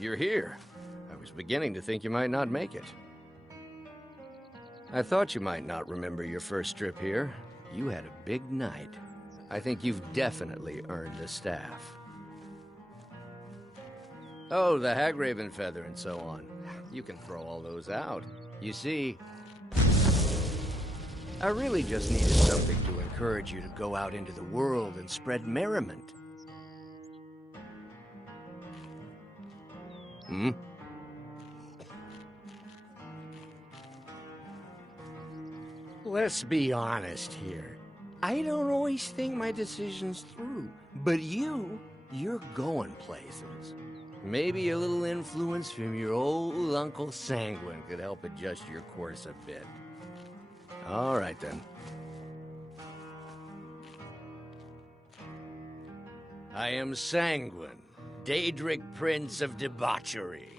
You're here. I was beginning to think you might not make it. I thought you might not remember your first trip here. You had a big night. I think you've definitely earned the staff. Oh, the Hagraven feather and so on. You can throw all those out. You see, I really just needed something to encourage you to go out into the world and spread merriment. Hmm? Let's be honest here. I don't always think my decisions through, but you're going places. Maybe a little influence from your old Uncle Sanguine could help adjust your course a bit. All right, then. I am Sanguine, Daedric Prince of Debauchery.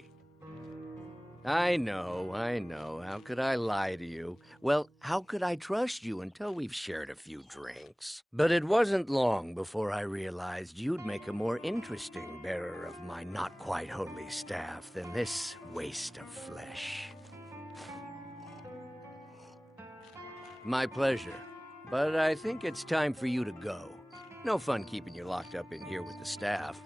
I know. How could I lie to you? Well, how could I trust you until we've shared a few drinks? But it wasn't long before I realized you'd make a more interesting bearer of my not-quite-holy staff than this waste of flesh. My pleasure. But I think it's time for you to go. No fun keeping you locked up in here with the staff.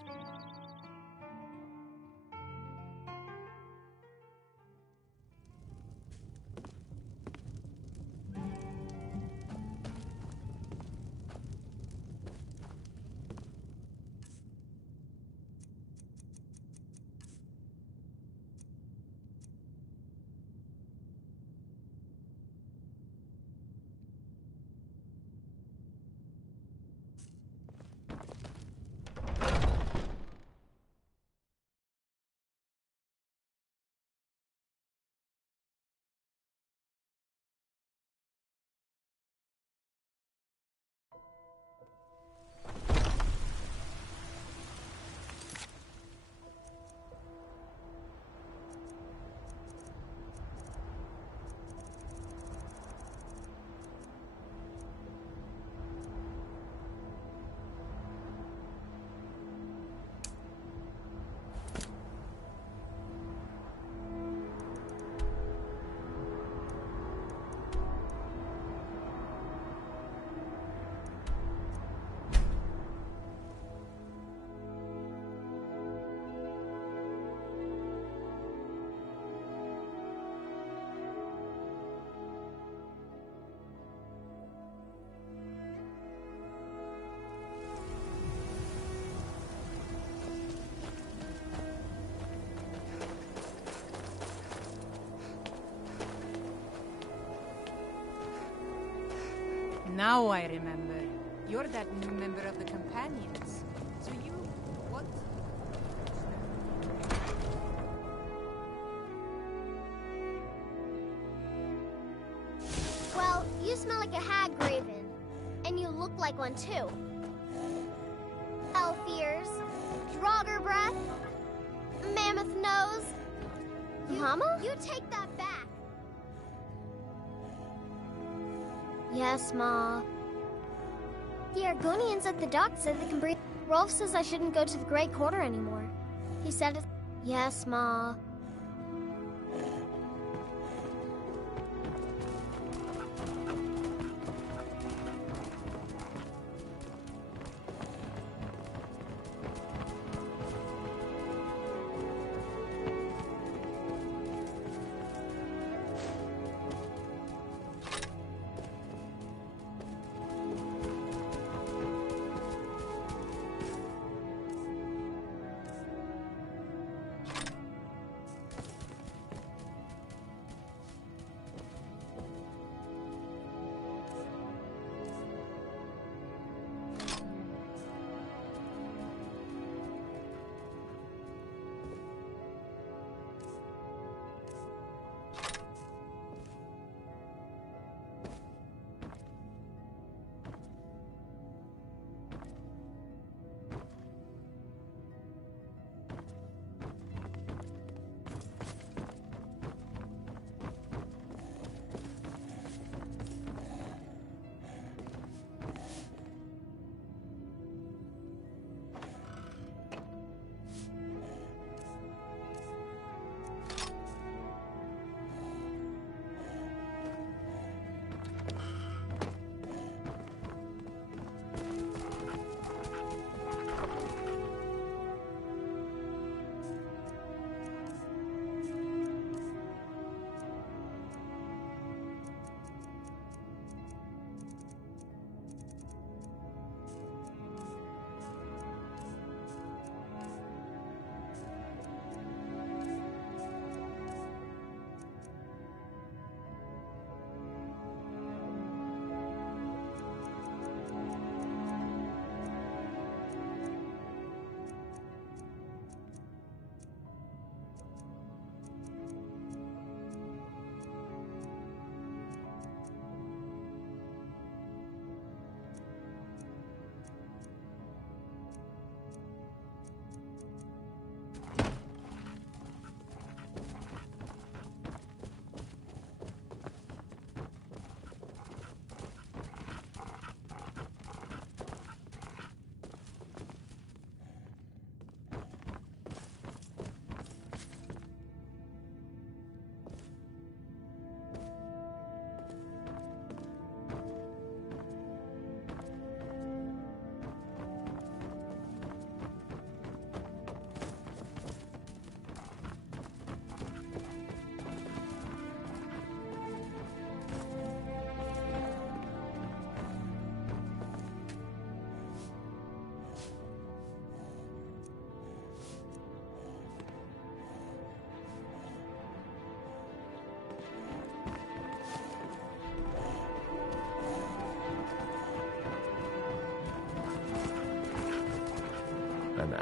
Now I remember. You're that new member of the Companions. So you... what? Well, you smell like a Hagraven. And you look like one too. Elf ears, Draugr breath, mammoth nose. Mama? You take that back. Yes, Ma. The Argonians at the dock said they can breathe. Rolf says I shouldn't go to the Great Quarter anymore. He said it. Yes, Ma.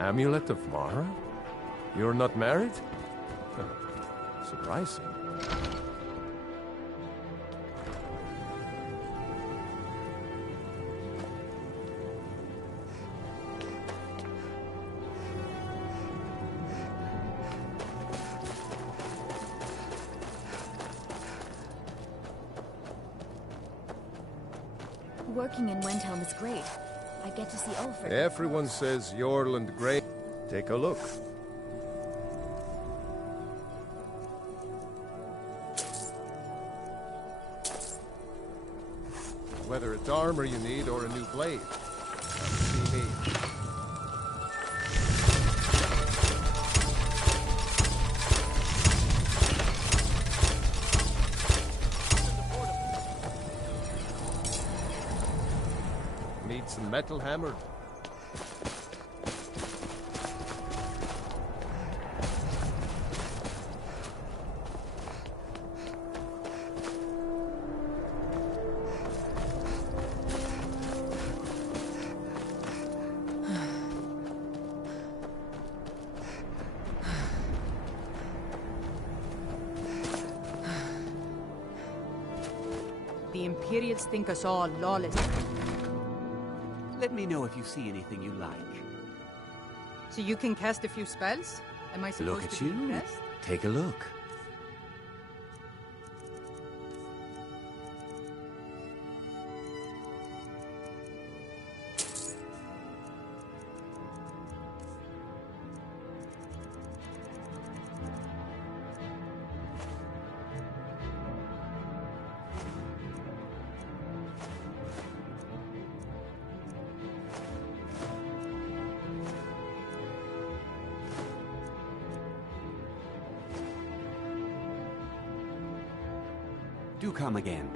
Amulet of Mara? You're not married? Surprising. Working in Windhelm is great. I get to see Ulfric. Everyone says Jorland Grey. Take a look. Whether it's armor you need or a new blade. See me. Need some metal hammered. The Imperials think us all lawless. Let me know if you see anything you like. So you can cast a few spells? Am I supposed Look at to be you. impressed? Take a look. Do come again.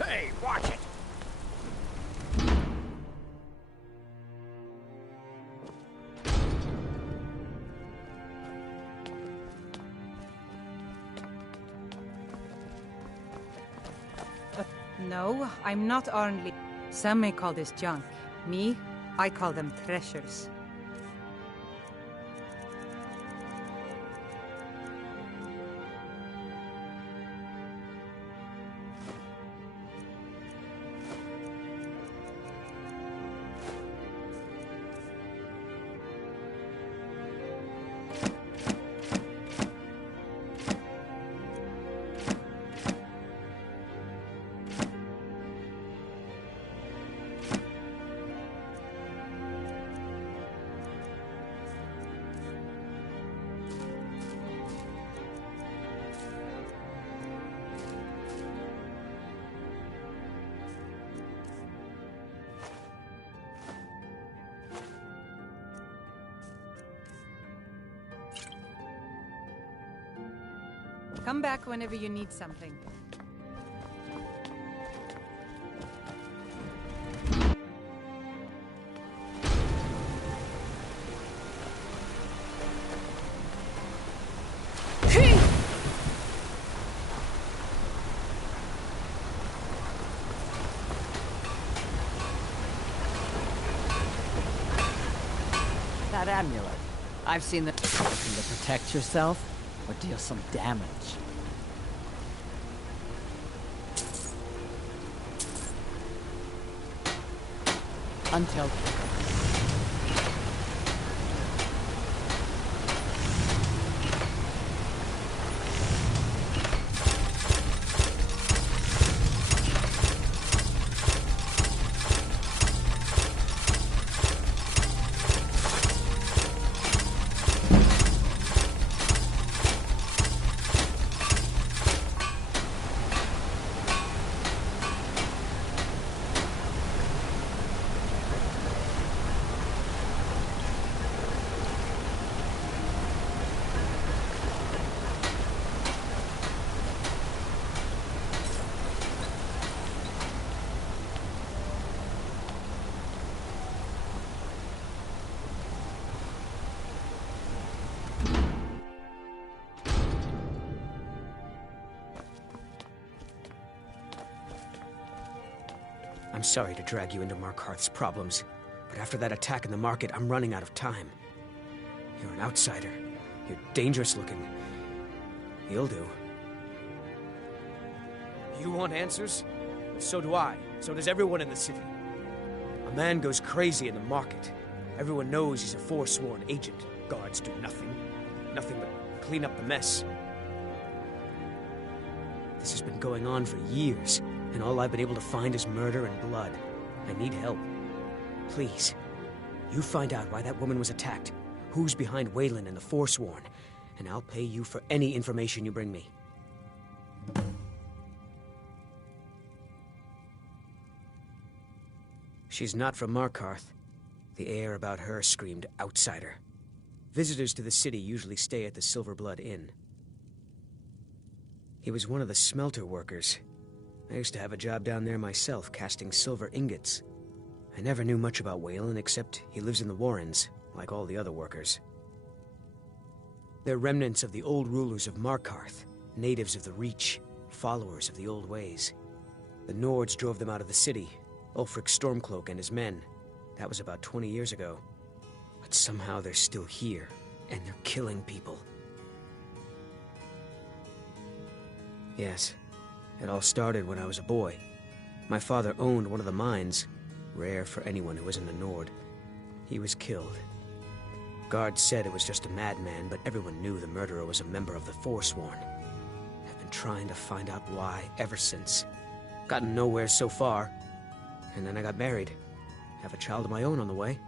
Hey, watch it! No, I'm not Arnley. Some may call this junk. Me, I call them treasures. Come back whenever you need something. That amulet. I've seen that. Looking to protect yourself or deal some damage. Until... I'm sorry to drag you into Markarth's problems, but after that attack in the market, I'm running out of time. You're an outsider. You're dangerous looking. You'll do. You want answers? So do I. So does everyone in the city. A man goes crazy in the market. Everyone knows he's a forsworn agent. Guards do nothing. Nothing but clean up the mess. This has been going on for years, and all I've been able to find is murder and blood. I need help. Please, you find out why that woman was attacked, who's behind Waylon and the Forsworn, and I'll pay you for any information you bring me. She's not from Markarth. The air about her screamed outsider. Visitors to the city usually stay at the Silver Blood Inn. He was one of the smelter workers. I used to have a job down there myself, casting silver ingots. I never knew much about Waylon, except he lives in the Warrens, like all the other workers. They're remnants of the old rulers of Markarth, natives of the Reach, followers of the old ways. The Nords drove them out of the city, Ulfric Stormcloak and his men. That was about 20 years ago. But somehow they're still here, and they're killing people. Yes, it all started when I was a boy. My father owned one of the mines, rare for anyone who isn't a Nord. He was killed. Guards said it was just a madman, but everyone knew the murderer was a member of the Forsworn. I've been trying to find out why ever since. Gotten nowhere so far. And then I got married. Have a child of my own on the way.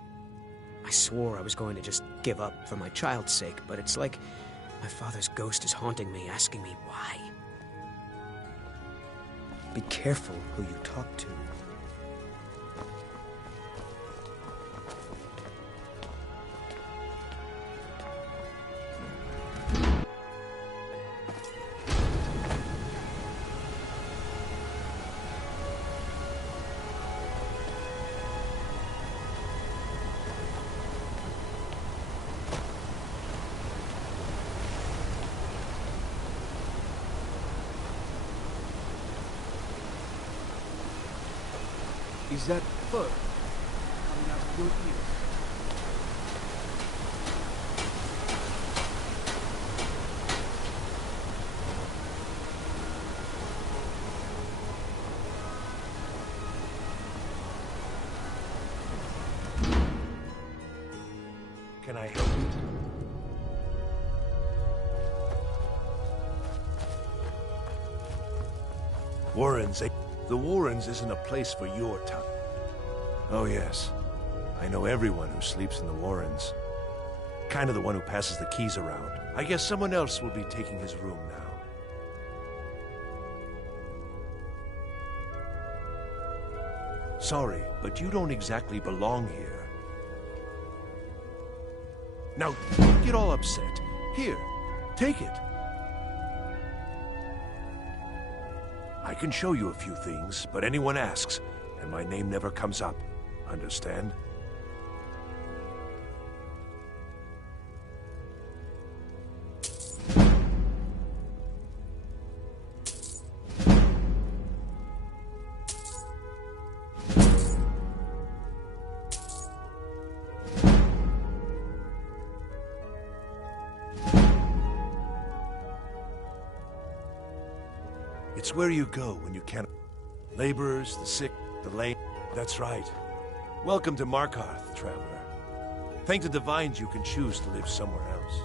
I swore I was going to just give up for my child's sake, but it's like my father's ghost is haunting me, asking me why. Be careful who you talk to. Is that fur coming out of your ears? Can I help you? Warrens, the Warrens isn't a place for your time. Oh yes, I know everyone who sleeps in the Warrens. Kind of the one who passes the keys around. I guess someone else will be taking his room now. Sorry, but you don't exactly belong here. Now, don't get all upset. Here, take it. I can show you a few things, but anyone asks, and my name never comes up. Understand? It's where you go when you can't. Laborers, the sick, the lame. That's right. Welcome to Markarth, traveler. Thank the divines you can choose to live somewhere else.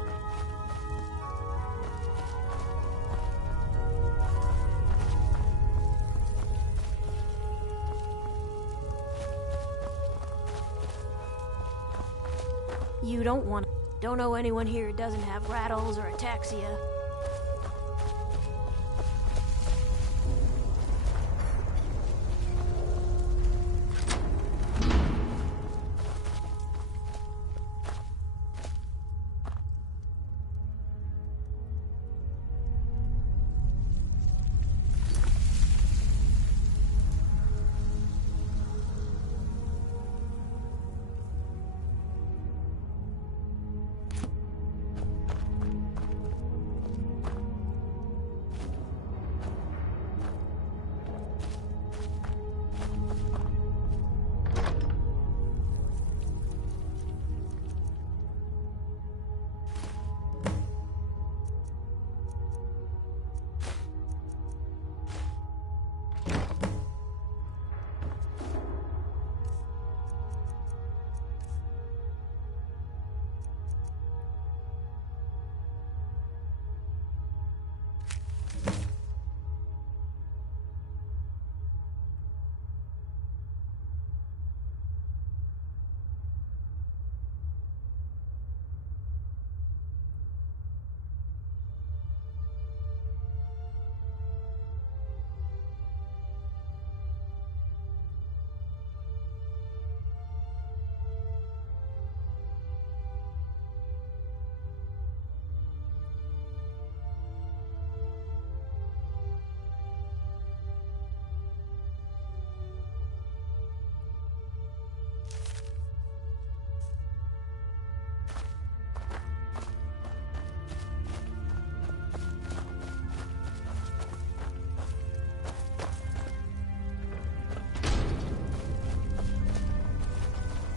You don't know anyone here who doesn't have rattles or ataxia.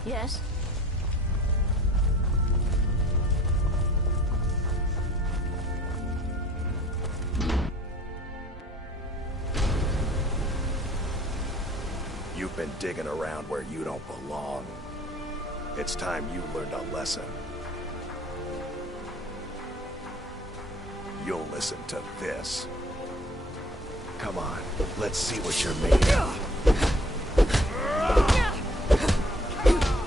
Yes? You've been digging around where you don't belong. It's time you learned a lesson. You'll listen to this. Come on, let's see what you're made of.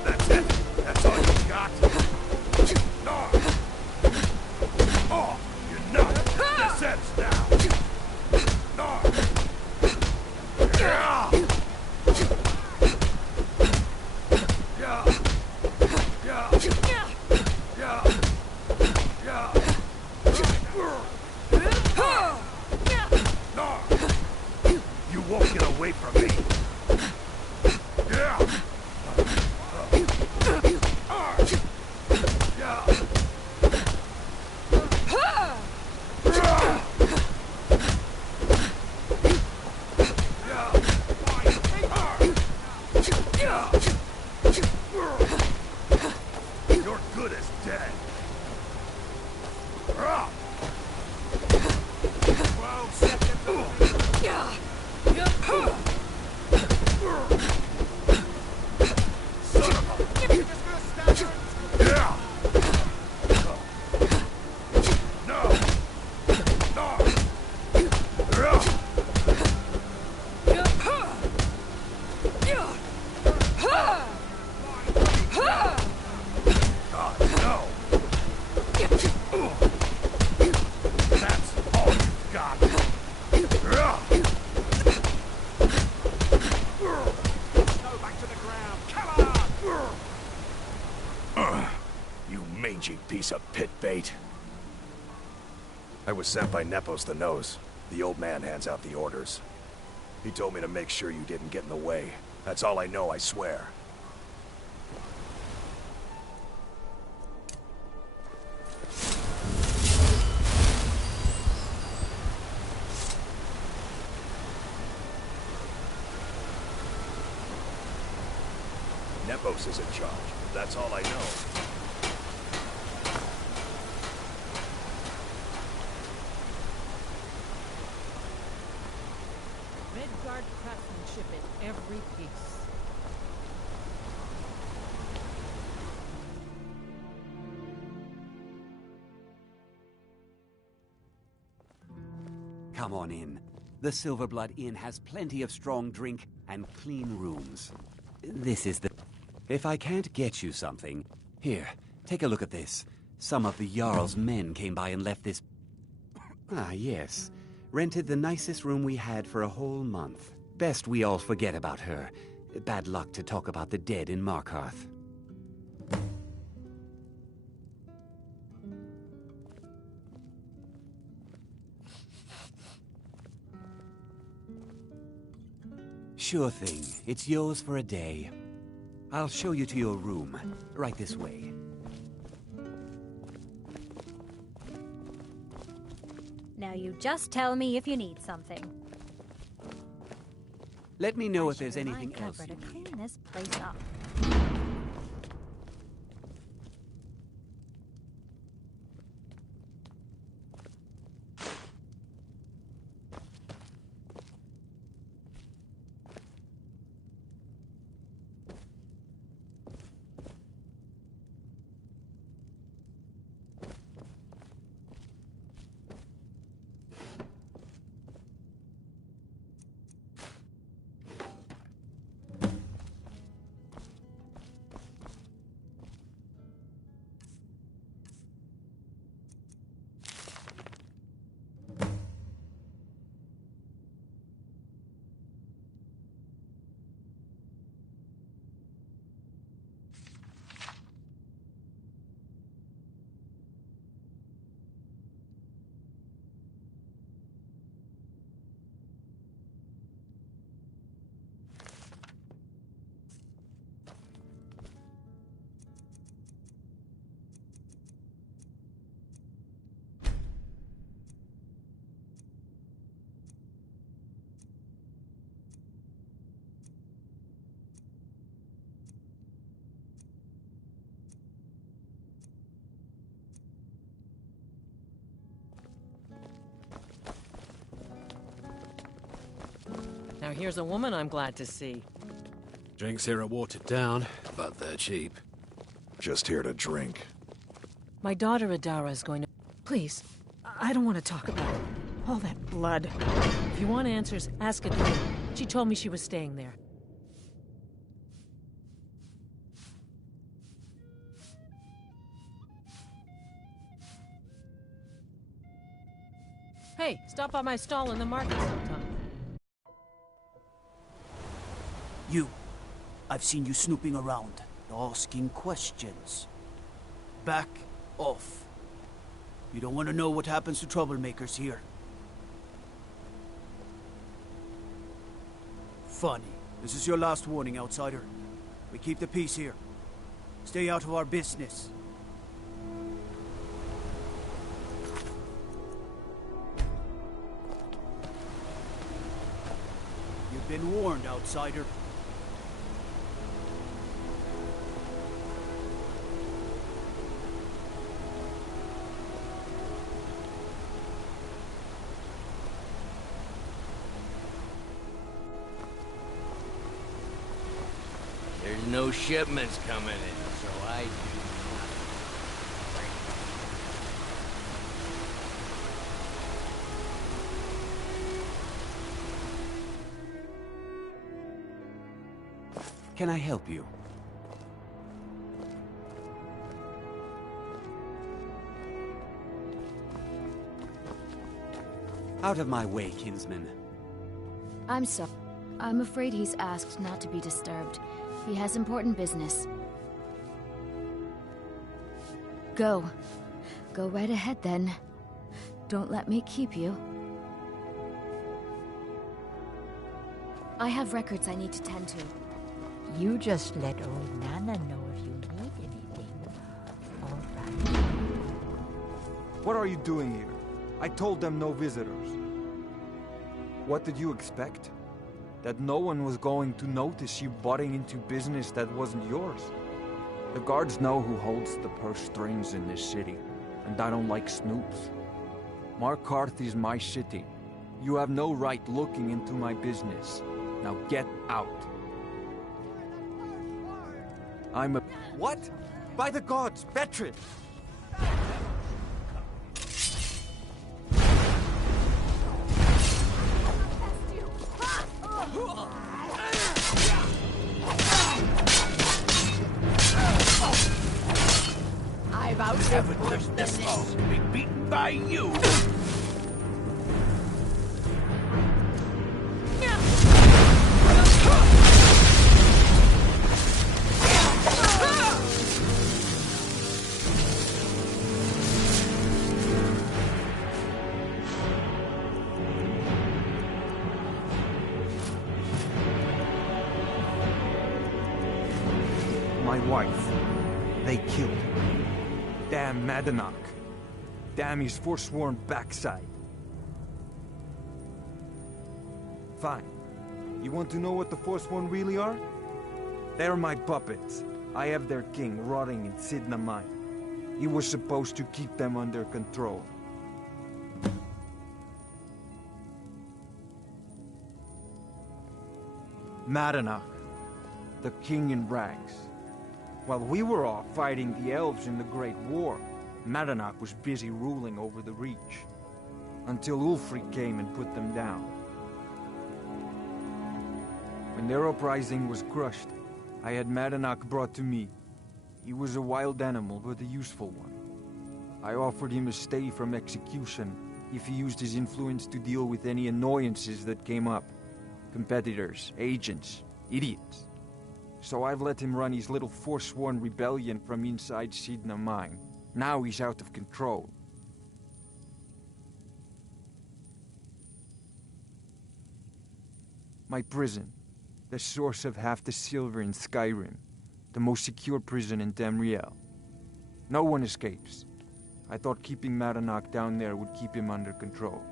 That's it? That's all you got? No! Oh, you're not! This ends now! No! Yeah! Yeah! Yeah! Yeah! Yeah! No! You won't get away from me! Yeah! You're good as dead. 12 seconds. Son of a... Yeah! No! No! God, no! That's all you've got! Go back to the ground! Come on! You mangy piece of pit bait. I was sent by Nepos the Nose. The old man hands out the orders. He told me to make sure you didn't get in the way. That's all I know, I swear. Nepos is in charge. That's all I know. Midgard craftsmanship in every piece. Come on in. The Silverblood Inn has plenty of strong drink and clean rooms. This is the... If I can't get you something... Here, take a look at this. Some of the Jarl's men came by and left this... Ah, yes. Rented the nicest room we had for a whole month. Best we all forget about her. Bad luck to talk about the dead in Markarth. Sure thing. It's yours for a day. I'll show you to your room. Right this way. Now you just tell me if you need something. Let me know if there's anything else to you need. clean this place up. Now here's a woman I'm glad to see. Drinks here are watered down, but they're cheap. Just here to drink. My daughter Adara is going to... Please, I don't want to talk about it. All that blood. If you want answers, ask Adara. She told me she was staying there. Hey, stop by my stall in the market sometime. You. I've seen you snooping around, asking questions. Back off. You don't want to know what happens to troublemakers here. Funny. This is your last warning, outsider. We keep the peace here. Stay out of our business. You've been warned, outsider. There's no shipments coming in, so I do. Can I help you? Out of my way, kinsman. I'm sorry. I'm afraid he's asked not to be disturbed. He has important business. Go. Go right ahead, then. Don't let me keep you. I have records I need to tend to. You just let old Nana know if you need anything. All right. What are you doing here? I told them no visitors. What did you expect? That no one was going to notice you butting into business that wasn't yours? The guards know who holds the purse strings in this city, and I don't like snoops. Tarth is my city. You have no right looking into my business. Now get out. I'm a... What? By the gods, Betrid! I've outlived this long to be beaten by you. My wife. They killed her. Damn Madanach. Damn his forsworn backside. Fine. You want to know what the Forsworn really are? They're my puppets. I have their king rotting in Sidna Mine. He was supposed to keep them under control. Madanach, the king in rags. While we were off fighting the elves in the Great War, Madanach was busy ruling over the Reach. Until Ulfric came and put them down. When their uprising was crushed, I had Madanach brought to me. He was a wild animal, but a useful one. I offered him a stay from execution if he used his influence to deal with any annoyances that came up. Competitors, agents, idiots. So I've let him run his little forsworn rebellion from inside Sidna Mine. Now he's out of control. My prison, the source of half the silver in Skyrim, the most secure prison in Tamriel. No one escapes. I thought keeping Madanach down there would keep him under control.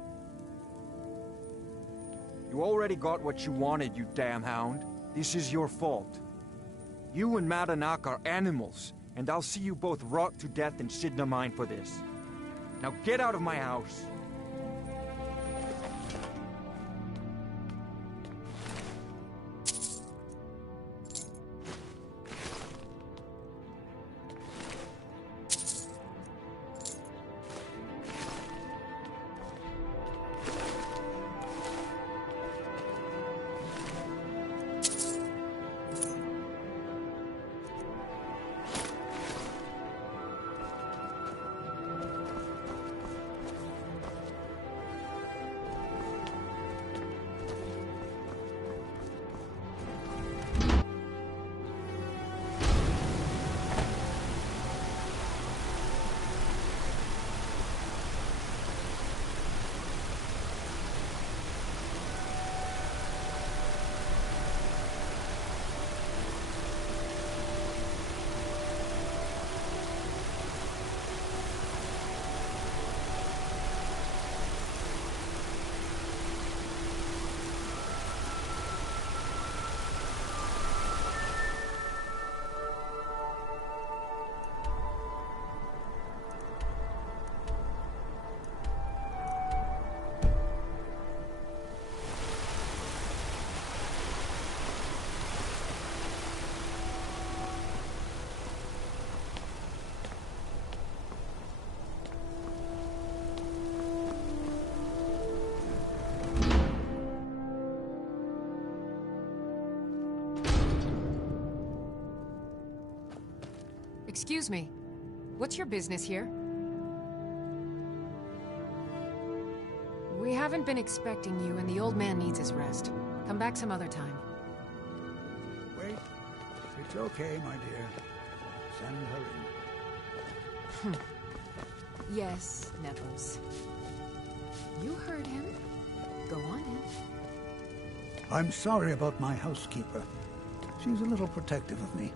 You already got what you wanted, you damn hound. This is your fault. You and Madanach are animals, and I'll see you both rot to death in Sidna Mine for this. Now get out of my house. Excuse me. What's your business here? We haven't been expecting you, and the old man needs his rest. Come back some other time. Wait. It's okay, my dear. Send her in. Yes, Nevos. You heard him. Go on in. I'm sorry about my housekeeper. She's a little protective of me.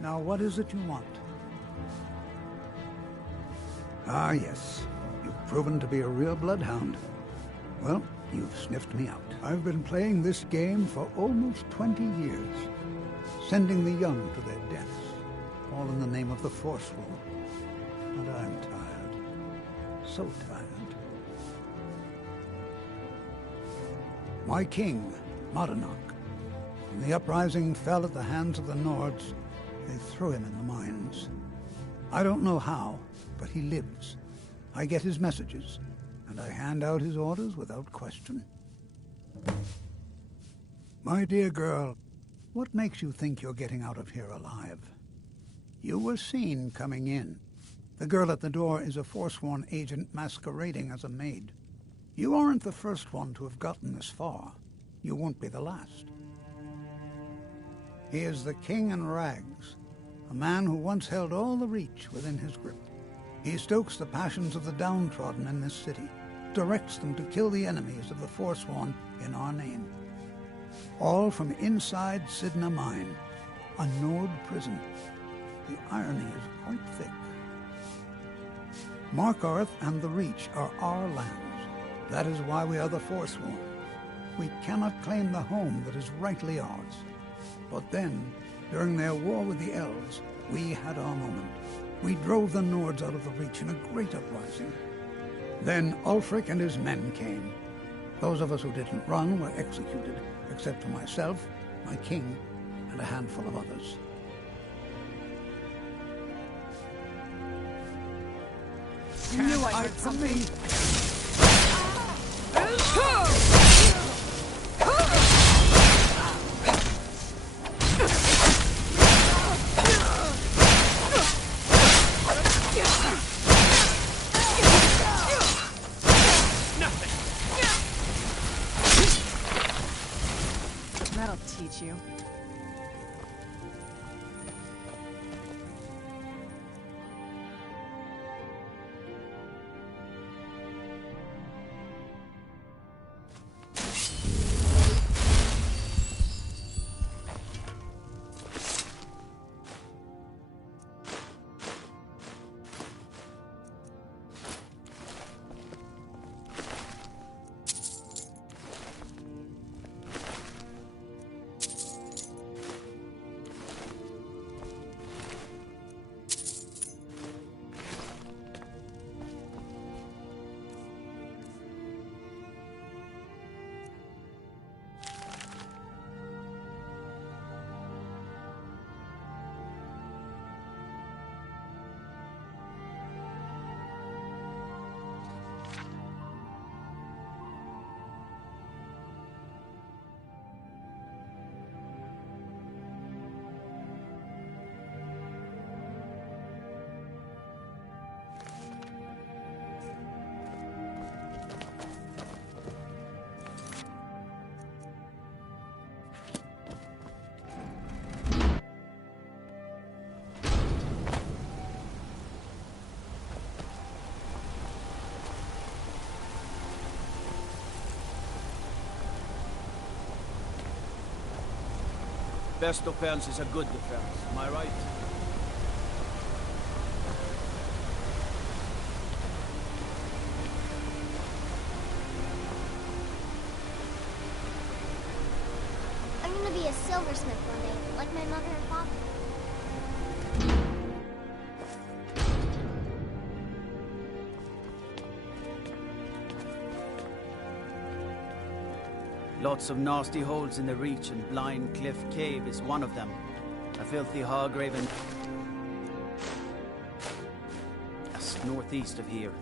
Now, what is it you want? Ah, yes. You've proven to be a real bloodhound. Well, you've sniffed me out. I've been playing this game for almost 20 years, sending the young to their deaths, all in the name of the Forceful. And I'm tired. So tired. My king, Madanach, when the uprising fell at the hands of the Nords, they threw him in the mines. I don't know how, but he lives. I get his messages, and I hand out his orders without question. My dear girl, what makes you think you're getting out of here alive? You were seen coming in. The girl at the door is a Forsworn agent masquerading as a maid. You aren't the first one to have gotten this far. You won't be the last. He is the King in Rags, a man who once held all the Reach within his grip. He stokes the passions of the downtrodden in this city, directs them to kill the enemies of the Forsworn in our name. All from inside Sidna Mine, a Nord prison. The irony is quite thick. Markarth and the Reach are our lands. That is why we are the Forsworn. We cannot claim the home that is rightly ours. But then, during their war with the Elves, we had our moment. We drove the Nords out of the Reach in a great uprising. Then Ulfric and his men came. Those of us who didn't run were executed, except for myself, my king, and a handful of others. You knew I heard something. That'll teach you. Best defense is a good defense, am I right? I'm gonna be a silversmith one day, like my mother and father. Lots of nasty holes in the Reach, and Blind Cliff Cave is one of them. A filthy Hargraven just northeast of here.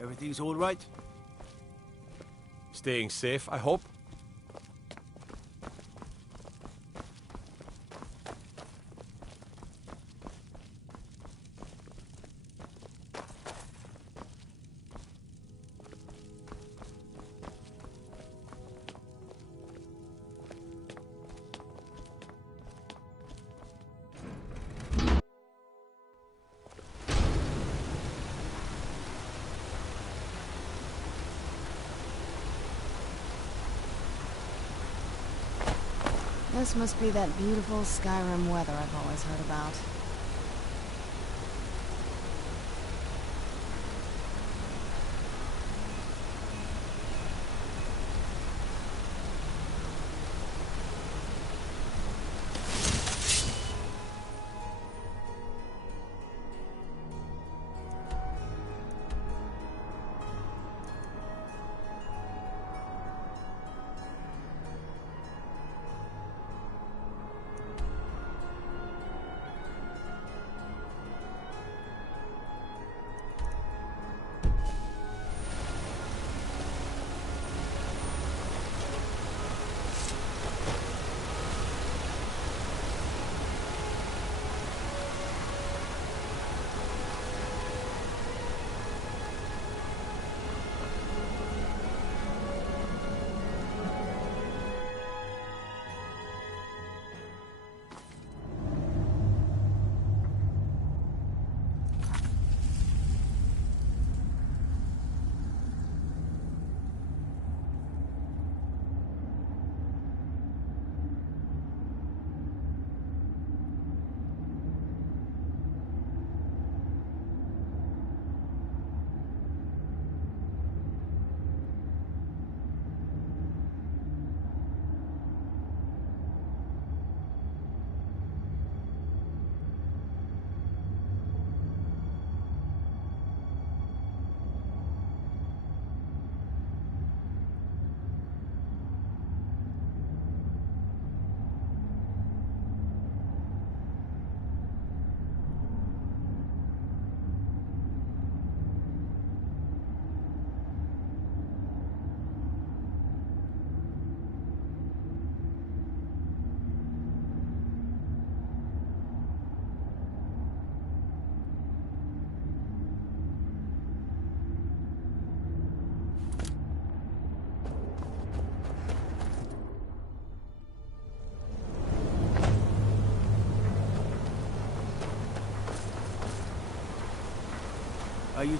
Everything's all right? Staying safe, I hope. This must be that beautiful Skyrim weather I've always heard about. Are you...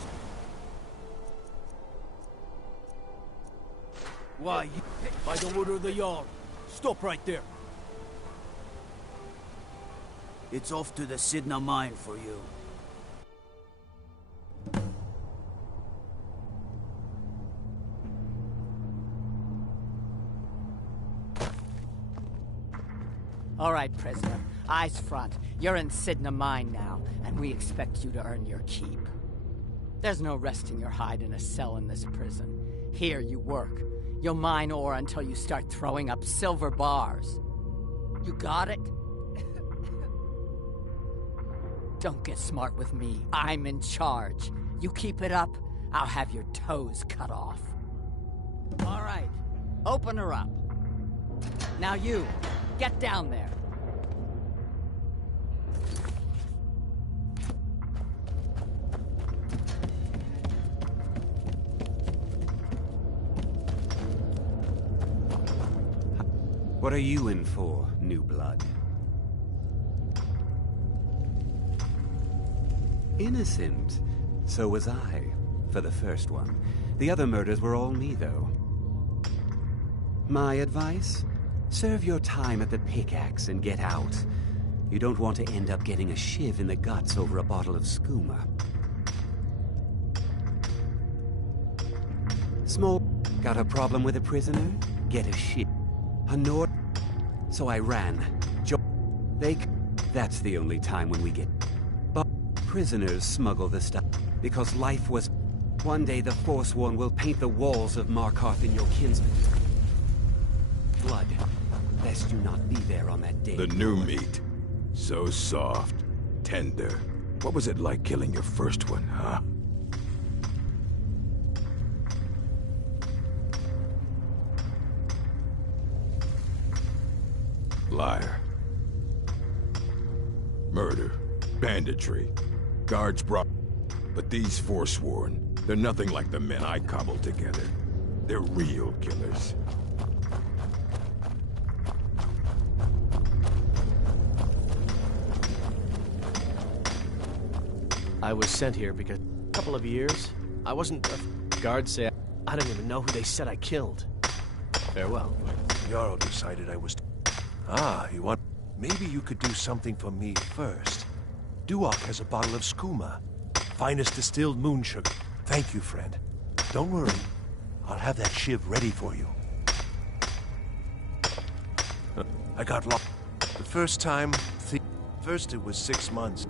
Why, by the order of the Jarl. Stop right there. It's off to the Sidna mine for you. All right, prisoner. Eyes front. You're in Sidna mine now, and we expect you to earn your keep. There's no resting your hide in a cell in this prison. Here you work. You'll mine ore until you start throwing up silver bars. You got it? Don't get smart with me. I'm in charge. You keep it up, I'll have your toes cut off. All right, open her up. Now you, get down there. What are you in for, new blood? Innocent. So was I, for the first one. The other murders were all me, though. My advice? Serve your time at the pickaxe and get out. You don't want to end up getting a shiv in the guts over a bottle of skooma. Small, got a problem with a prisoner? Get a shiv. A Nord. So I ran. That's the only time when we get... But prisoners smuggle the stuff. Because life was... One day the Forsworn will paint the walls of Markarth in your kinsman. Blood. Best you not be there on that day. The new meat. So soft. Tender. What was it like killing your first one, huh? Liar. Murder. Banditry. Guards brought... But these Forsworn, they're nothing like the men I cobbled together. They're real killers. I was sent here because a couple of years, I wasn't... Guards say I don't even know who they said I killed. Farewell. Jarl decided I was... Ah, you want... Maybe you could do something for me first. Duok has a bottle of skooma. Finest distilled moon sugar. Thank you, friend. Don't worry. I'll have that shiv ready for you. I got lost. The first time... First it was 6 months.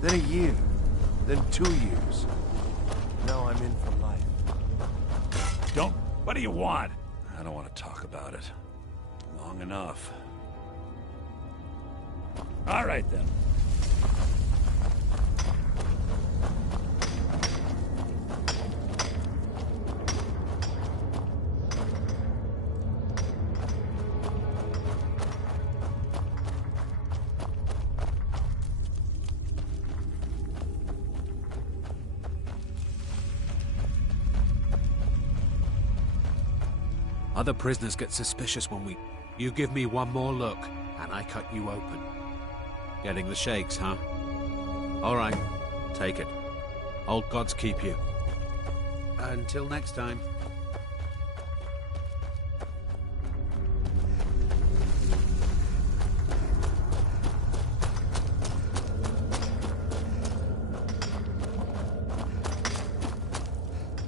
Then a year. Then 2 years. Now I'm in for life. Don't... What do you want? I don't want to talk about it. Long enough. All right, then. Other prisoners get suspicious when we... You give me one more look, and I cut you open. Getting the shakes, huh? All right, take it. Old gods keep you. Until next time.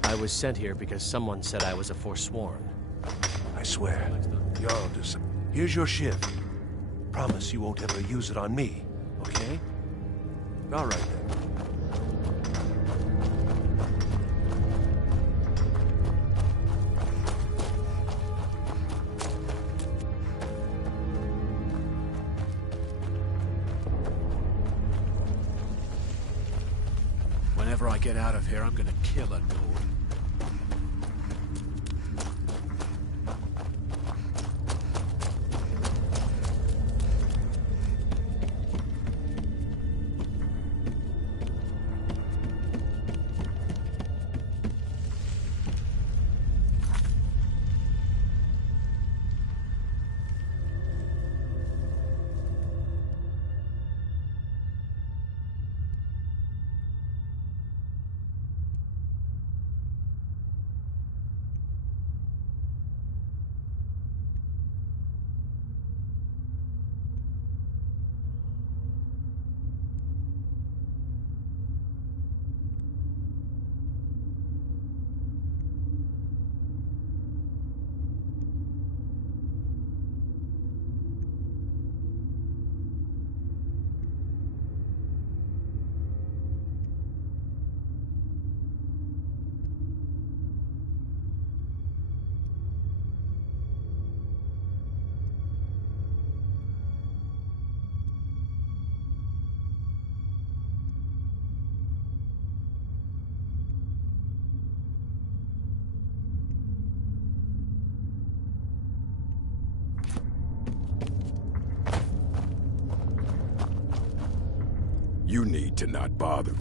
I was sent here because someone said I was a Forsworn. I swear. Jarl does. Here's your shiv. Promise you won't ever use it on me, okay? All right, then. Whenever I get out of here, I'm gonna kill a Nord. You need to not bother.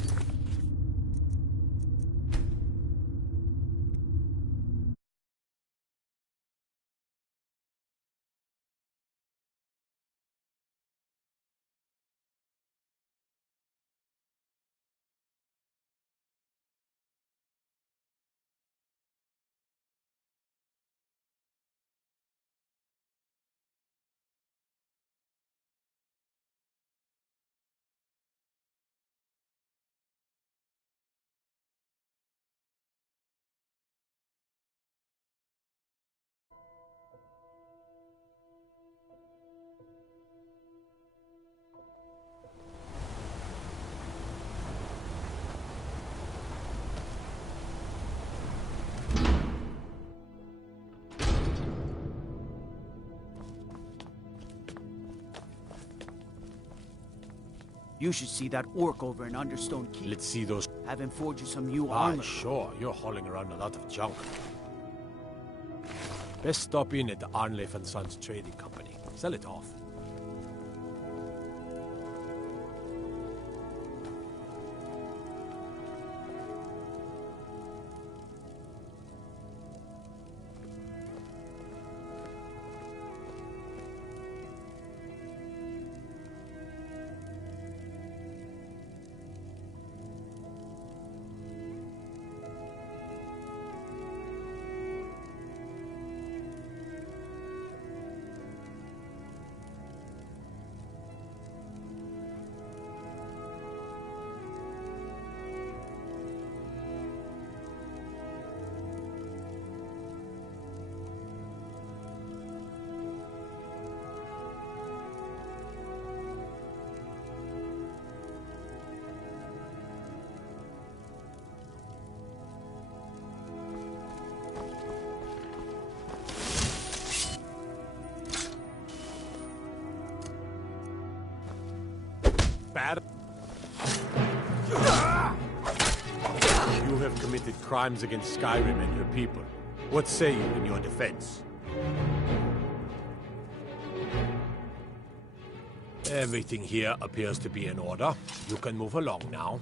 You should see that orc over in Understone Keep. Let's see those... Have him forge you some new Ah, armor. sure. You're hauling around a lot of junk. Best stop in at the Arnleif and Sons Trading Company. Sell it off. committed crimes against Skyrim and your people. What say you in your defense? Everything here appears to be in order. You can move along now.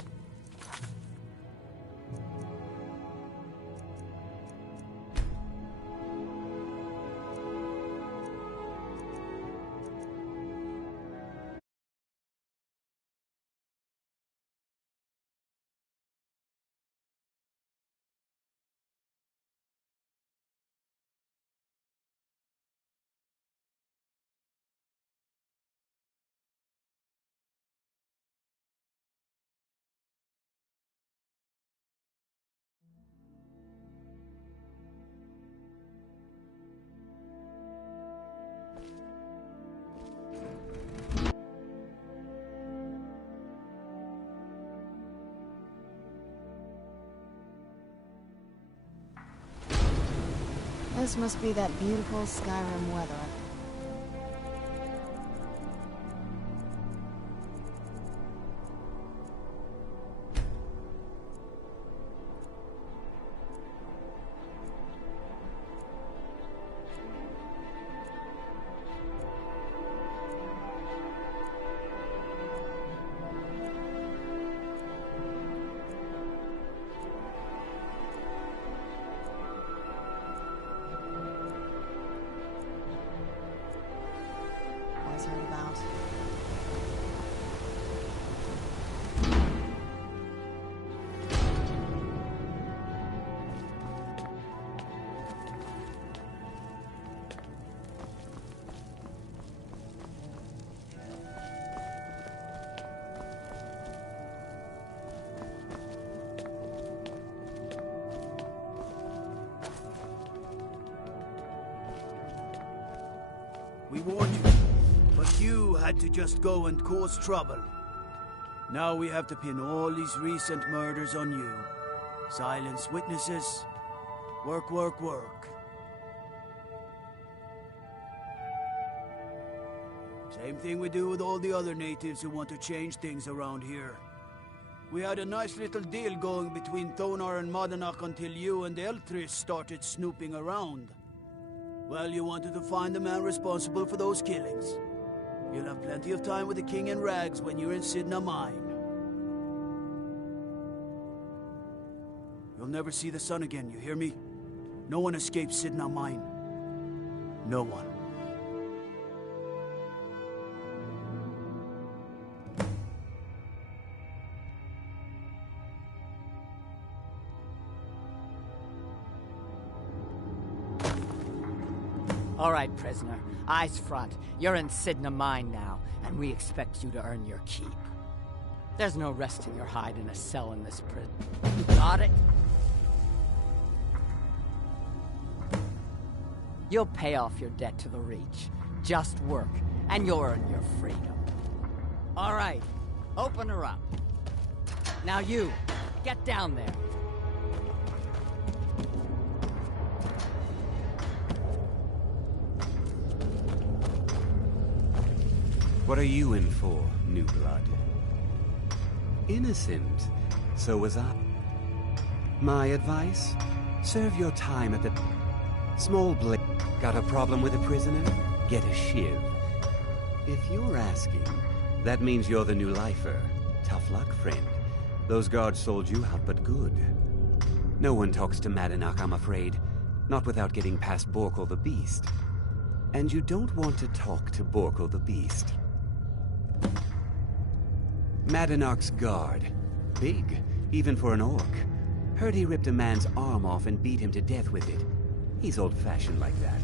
This must be that beautiful Skyrim weather. Heard about. We warned you. But you had to just go and cause trouble. Now we have to pin all these recent murders on you. Silence witnesses. Work, work, work. Same thing we do with all the other natives who want to change things around here. We had a nice little deal going between Thonar and Madanach until you and Elthris started snooping around. Well, you wanted to find the man responsible for those killings. You'll have plenty of time with the king in rags when you're in Sidna Mine. You'll never see the sun again, you hear me? No one escapes Sidna Mine. No one. All right, prisoner. Eyes front. You're in Sidna Mine now, and we expect you to earn your keep. There's no resting your hide in a cell in this prison. You got it? You'll pay off your debt to the Reach. Just work, and you'll earn your freedom. All right, open her up. Now you, get down there. What are you in for, new blood? Innocent. So was I. My advice? Serve your time at the... Small blade. Got a problem with a prisoner? Get a shiv. If you're asking, that means you're the new lifer. Tough luck, friend. Those guards sold you out, but good. No one talks to Madanach, I'm afraid. Not without getting past Borkul the Beast. And you don't want to talk to Borkul the Beast. Madanach's guard. Big, even for an orc. Heard he ripped a man's arm off and beat him to death with it. He's old-fashioned like that.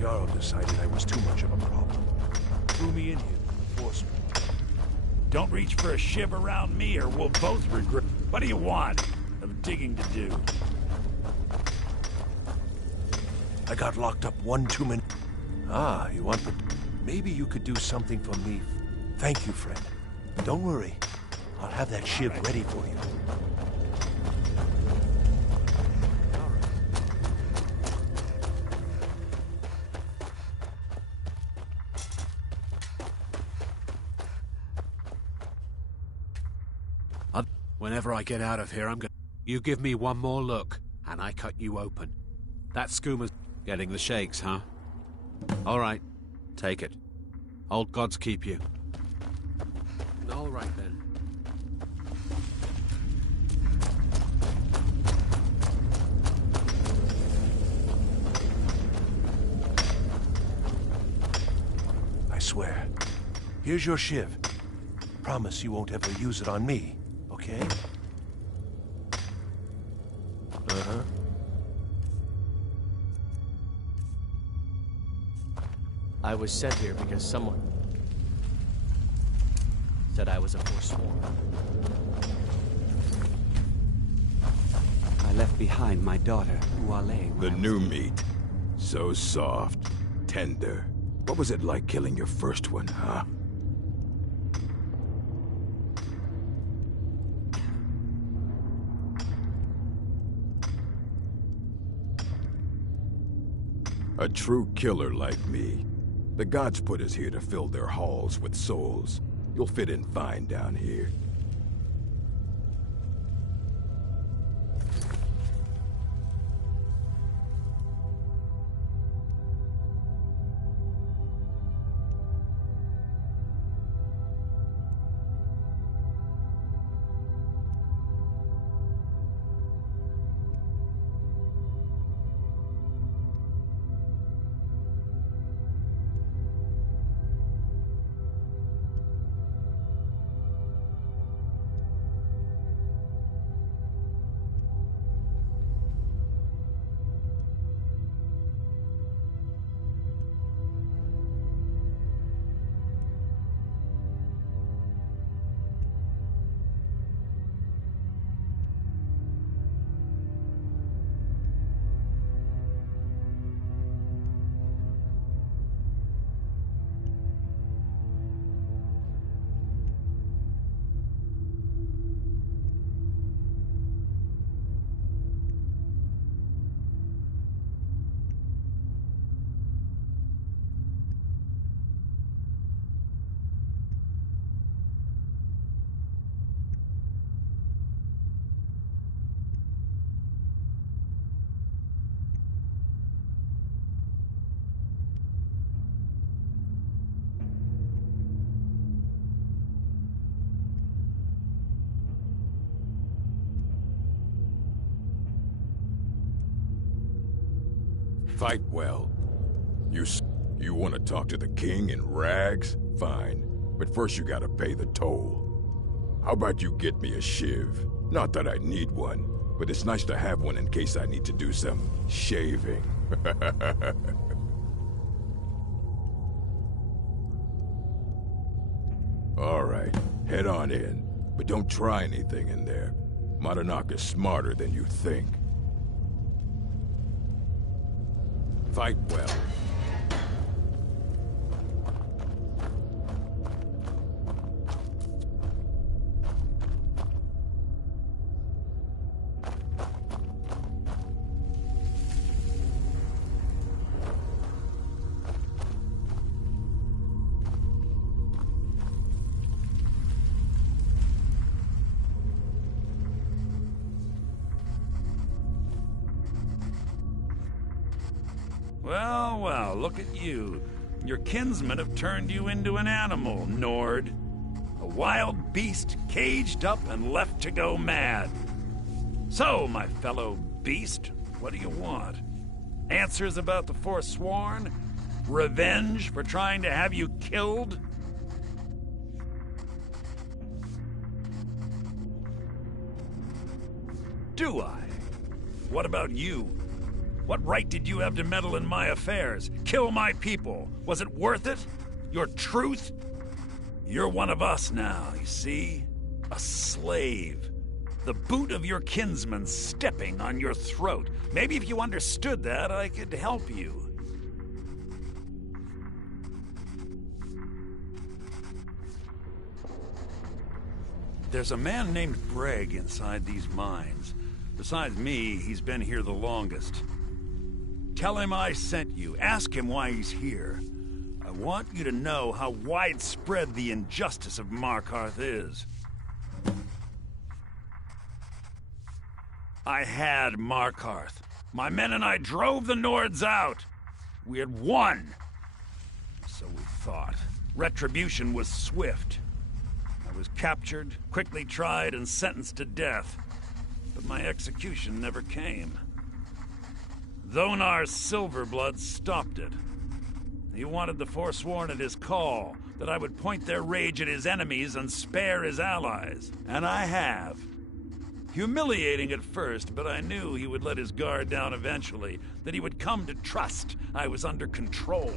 Jarl decided I was too much of a problem. Threw me in here with the force. Don't reach for a shiv around me or we'll both regret. What do you want? Of digging to do. I got locked up one too many... Ah, you want the... Maybe you could do something for me. Thank you, friend. Don't worry. I'll have that shiv ready for you. Whenever I get out of here, I'm gonna... You give me one more look, and I cut you open. That schooner's getting the shakes, huh? All right, take it. Old gods keep you. All right, then. I swear. Here's your shiv. Promise you won't ever use it on me, okay? Uh-huh. I was sent here because someone said I was a forsworn. I left behind my daughter, Uale. The new meat. So soft, tender. What was it like killing your first one, huh? A true killer like me. The gods put us here to fill their halls with souls. You'll fit in fine down here. Fight well. You want to talk to the king in rags? Fine. But first you gotta pay the toll. How about you get me a shiv? Not that I need one, but it's nice to have one in case I need to do some shaving. All right, head on in. But don't try anything in there. Madanak is smarter than you think. Fight well. Well, well, look at you. Your kinsmen have turned you into an animal, Nord. A wild beast caged up and left to go mad. So, my fellow beast, what do you want? Answers about the Forsworn? Revenge for trying to have you killed? Do I? What about you? What right did you have to meddle in my affairs? Kill my people? Was it worth it? Your truth? You're one of us now, you see? A slave. The boot of your kinsman stepping on your throat. Maybe if you understood that, I could help you. There's a man named Breg inside these mines. Besides me, he's been here the longest. Tell him I sent you. Ask him why he's here. I want you to know how widespread the injustice of Markarth is. I had Markarth. My men and I drove the Nords out. We had won. So we thought. Retribution was swift. I was captured, quickly tried, and sentenced to death. But my execution never came. Thonar's Silverblood stopped it. He wanted the Forsworn at his call, that I would point their rage at his enemies and spare his allies. And I have. Humiliating at first, but I knew he would let his guard down eventually, that he would come to trust I was under control.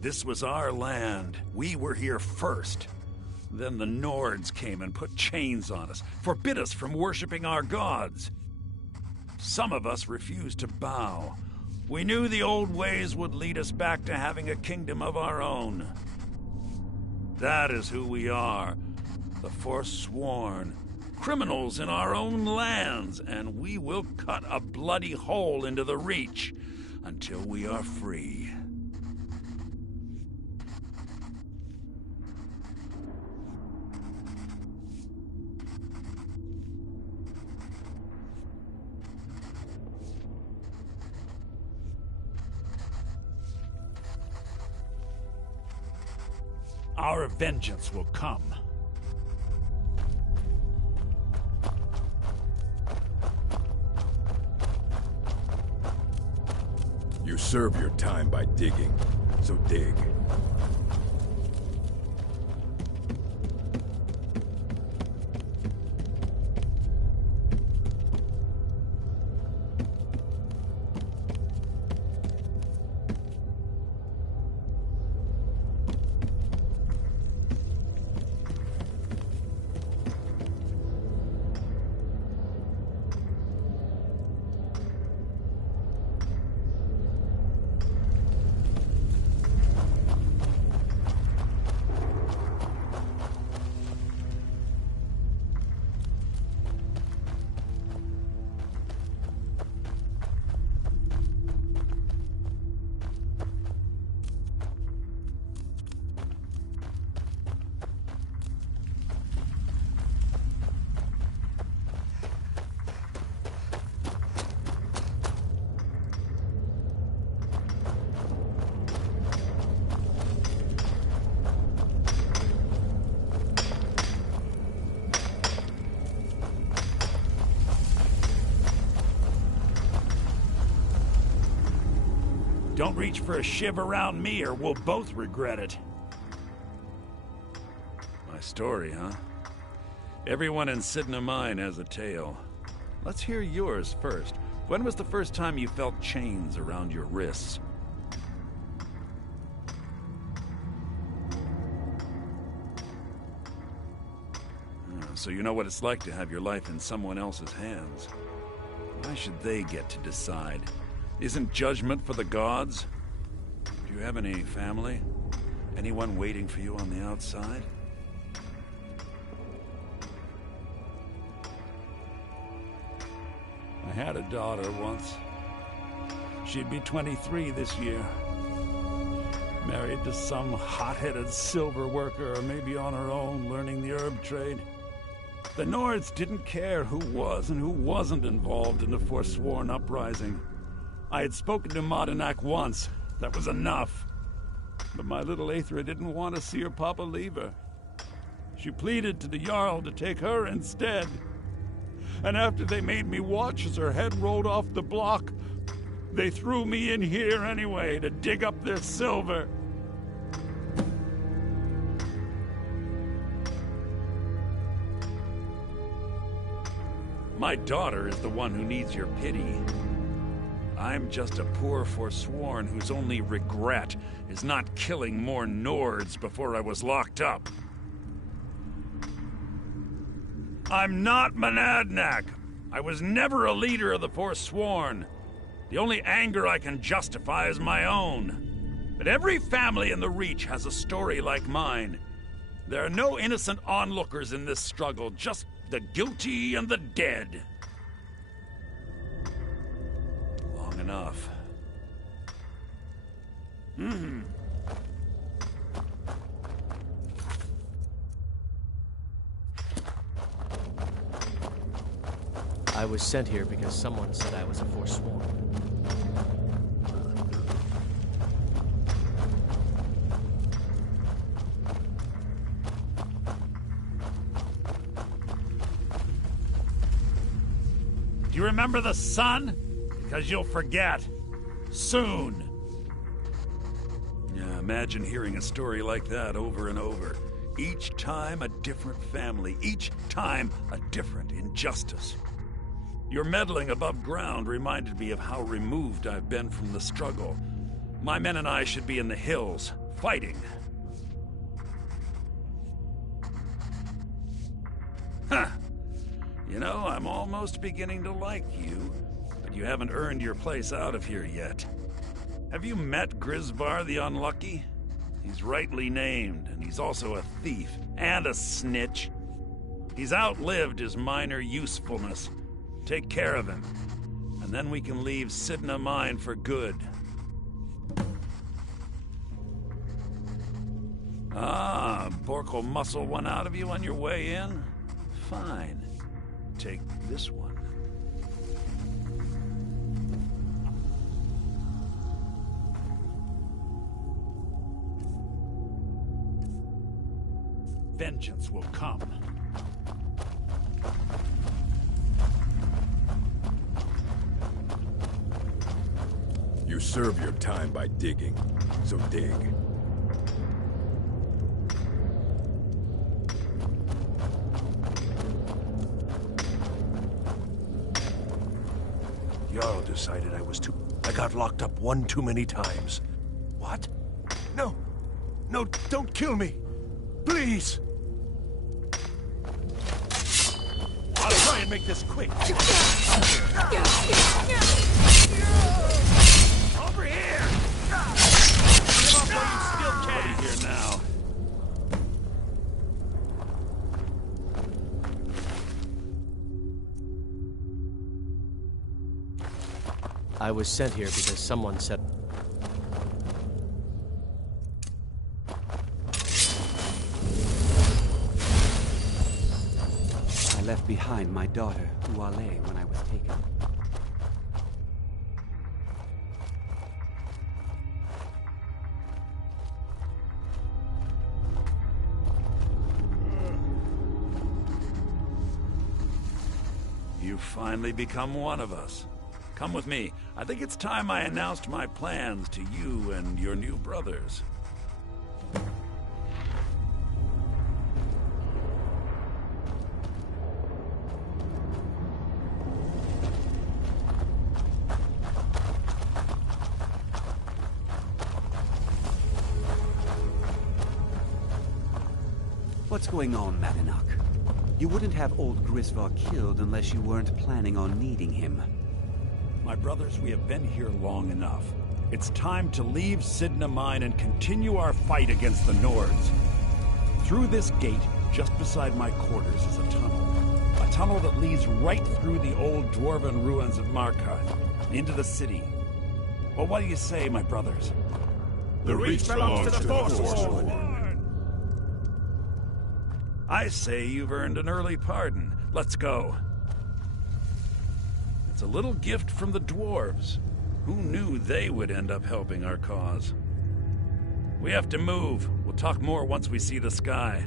This was our land. We were here first. Then the Nords came and put chains on us, forbid us from worshipping our gods. Some of us refused to bow. We knew the old ways would lead us back to having a kingdom of our own. That is who we are, the Forsworn, criminals in our own lands, and we will cut a bloody hole into the Reach until we are free. Our vengeance will come. You serve your time by digging, so dig. Don't reach for a shiv around me or we'll both regret it. My story, huh? Everyone in Sidna Mine has a tale. Let's hear yours first. When was the first time you felt chains around your wrists? So you know what it's like to have your life in someone else's hands. Why should they get to decide? Isn't judgment for the gods? Do you have any family? Anyone waiting for you on the outside? I had a daughter once. She'd be 23 this year. Married to some hot-headed silver worker, or maybe on her own, learning the herb trade. The Nords didn't care who was and who wasn't involved in the Forsworn uprising. I had spoken to Madanak once. That was enough. But my little Aethra didn't want to see her papa leave her. She pleaded to the Jarl to take her instead. And after they made me watch as her head rolled off the block, they threw me in here anyway to dig up their silver. My daughter is the one who needs your pity. I'm just a poor Forsworn whose only regret is not killing more Nords before I was locked up. I'm not Monadnack. I was never a leader of the Forsworn. The only anger I can justify is my own. But every family in the Reach has a story like mine. There are no innocent onlookers in this struggle, just the guilty and the dead. Long enough. was sent here because someone said I was a forsworn. Do you remember the sun? Because you'll forget. Soon. Yeah, imagine hearing a story like that over and over. Each time a different family. Each time a different injustice. Your meddling above ground reminded me of how removed I've been from the struggle. My men and I should be in the hills, fighting. Huh. You know, I'm almost beginning to like you, but you haven't earned your place out of here yet. Have you met Grisvar the Unlucky? He's rightly named, and he's also a thief and a snitch. He's outlived his minor usefulness. Take care of him, and then we can leave Sidna Mine for good. Ah, Bork will muscle one out of you on your way in? Fine. Take this one. Vengeance will come. You serve your time by digging, so dig. Jarl decided I was too... I got locked up one too many times. What? No! No, don't kill me! Please! I'll try and make this quick. Over here! Give up while you still can! Here now. I was sent here because someone said... I left behind my daughter, Uale, when I was taken. You've finally become one of us. Come with me. I think it's time I announced my plans to you and your new brothers. What's going on, Madanach? You wouldn't have old Grisvar killed unless you weren't planning on needing him. My brothers, we have been here long enough. It's time to leave Sidna Mine and continue our fight against the Nords. Through this gate, just beside my quarters, is a tunnel. A tunnel that leads right through the old dwarven ruins of Markarth, into the city. Well, what do you say, my brothers? The reach belongs to the Forsworn. I say you've earned an early pardon. Let's go. It's a little gift from the dwarves. Who knew they would end up helping our cause? We have to move. We'll talk more once we see the sky.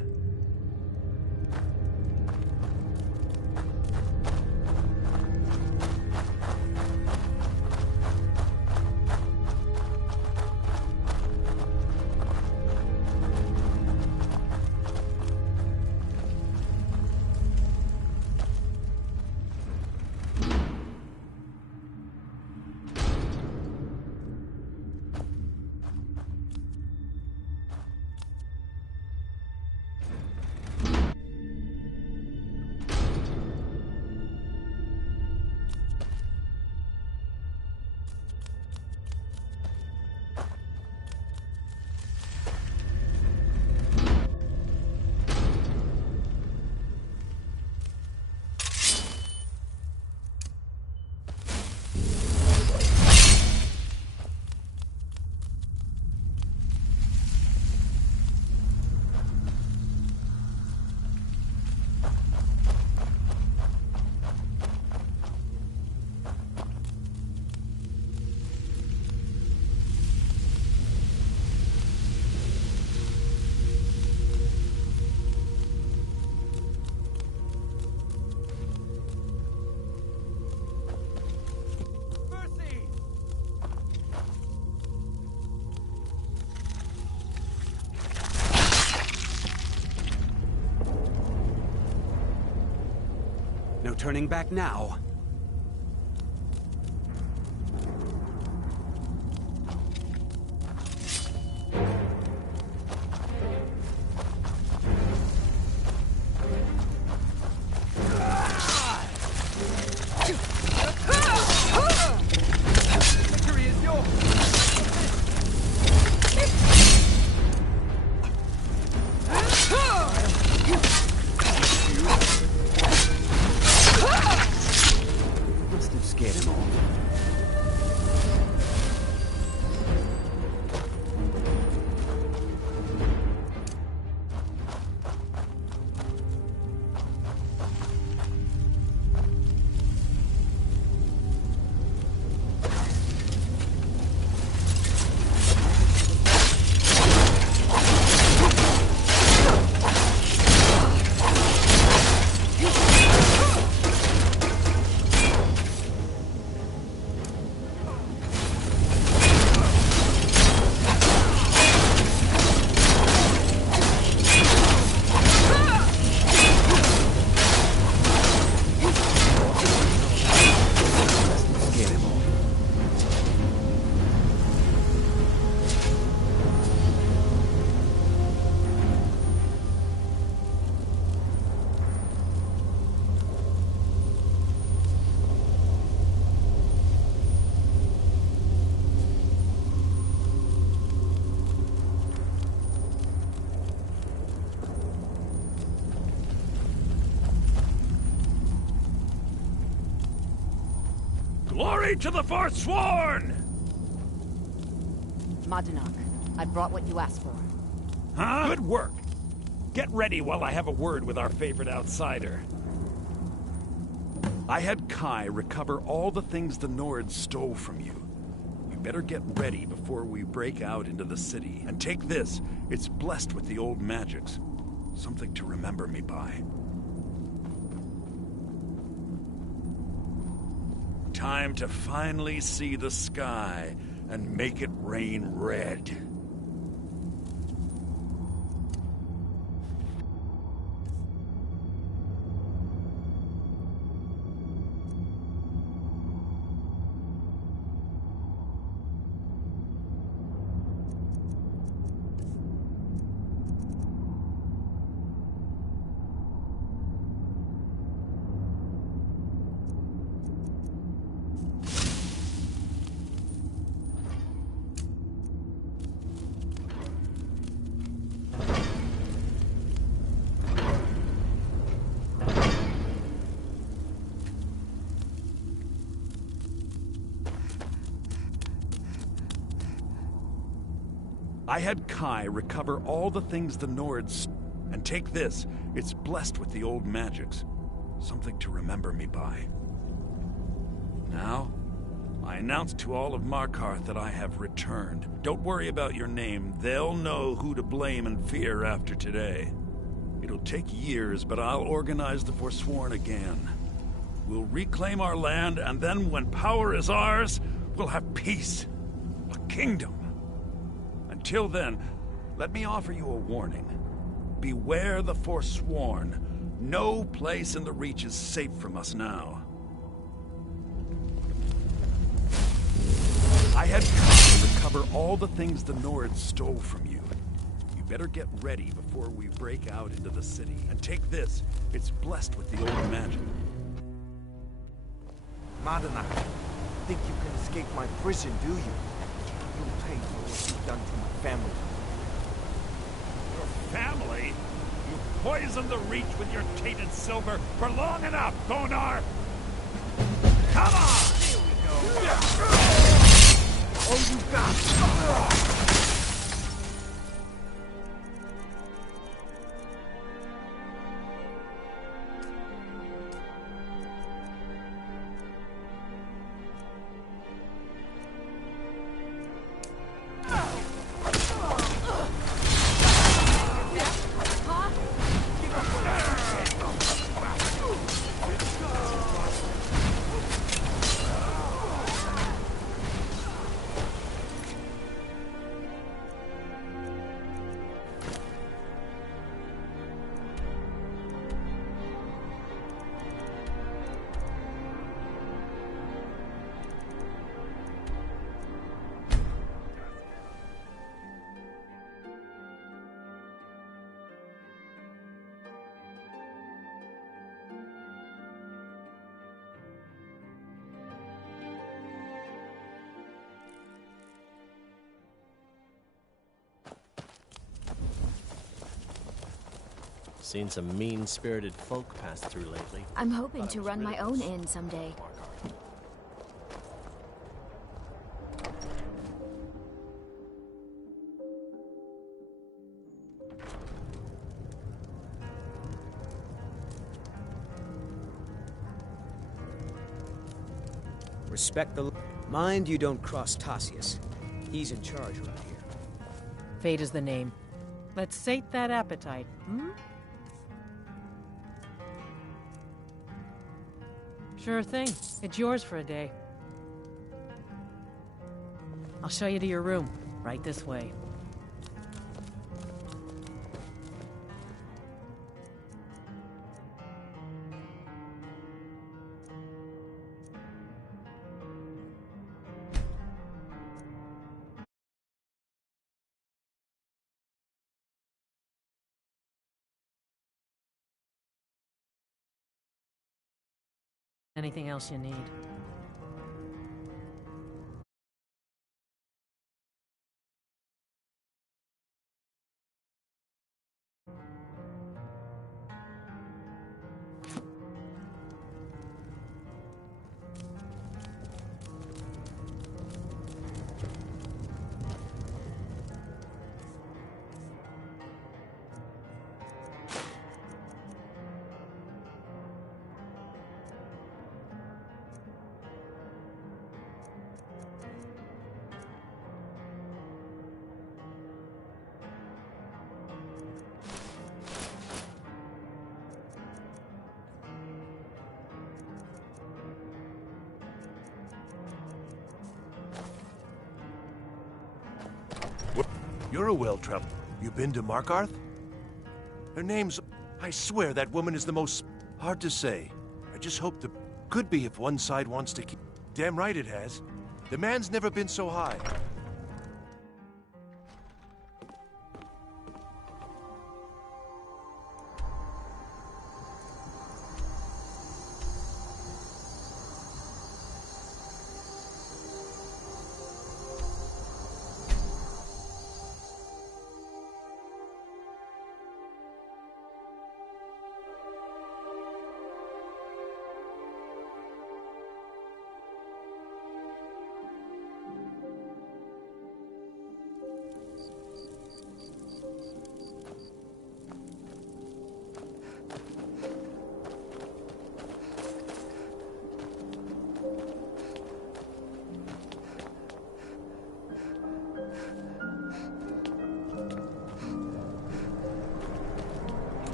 turning back now. Glory to the Forsworn! Madanach, I brought what you asked for. Huh? Good work. Get ready while I have a word with our favorite outsider. I had Kai recover all the things the Nords stole from you. You better get ready before we break out into the city. And take this, it's blessed with the old magics. Something to remember me by. Time to finally see the sky and make it rain red. I had Kai recover all the things the Nords... And take this, it's blessed with the old magics. Something to remember me by. Now, I announce to all of Markarth that I have returned. Don't worry about your name. They'll know who to blame and fear after today. It'll take years, but I'll organize the Forsworn again. We'll reclaim our land, and then when power is ours, we'll have peace. A kingdom. Until then, let me offer you a warning. Beware the Forsworn. No place in the Reach is safe from us now. I had come to recover all the things the Nords stole from you. You better get ready before we break out into the city. And take this, it's blessed with the old magic. Madanach, think you can escape my prison, do you? You'll pay for what you've done to my family. Your family? You poisoned the Reach with your tainted silver for long enough, Thonar! Come on! Here we go! Oh, you got... Seen some mean-spirited folk pass through lately. I'm hoping to run my own inn someday. Respect the... Mind you don't cross Tassius. He's in charge around here. Fate is the name. Let's sate that appetite, hmm? Sure thing. It's yours for a day. I'll show you to your room. Right this way. Anything else you need? You're a well-traveled. You been to Markarth? Her name's... I swear that woman is the most... Hard to say. I just hope the... Could be if one side wants to keep... Damn right it has. The man's never been so high.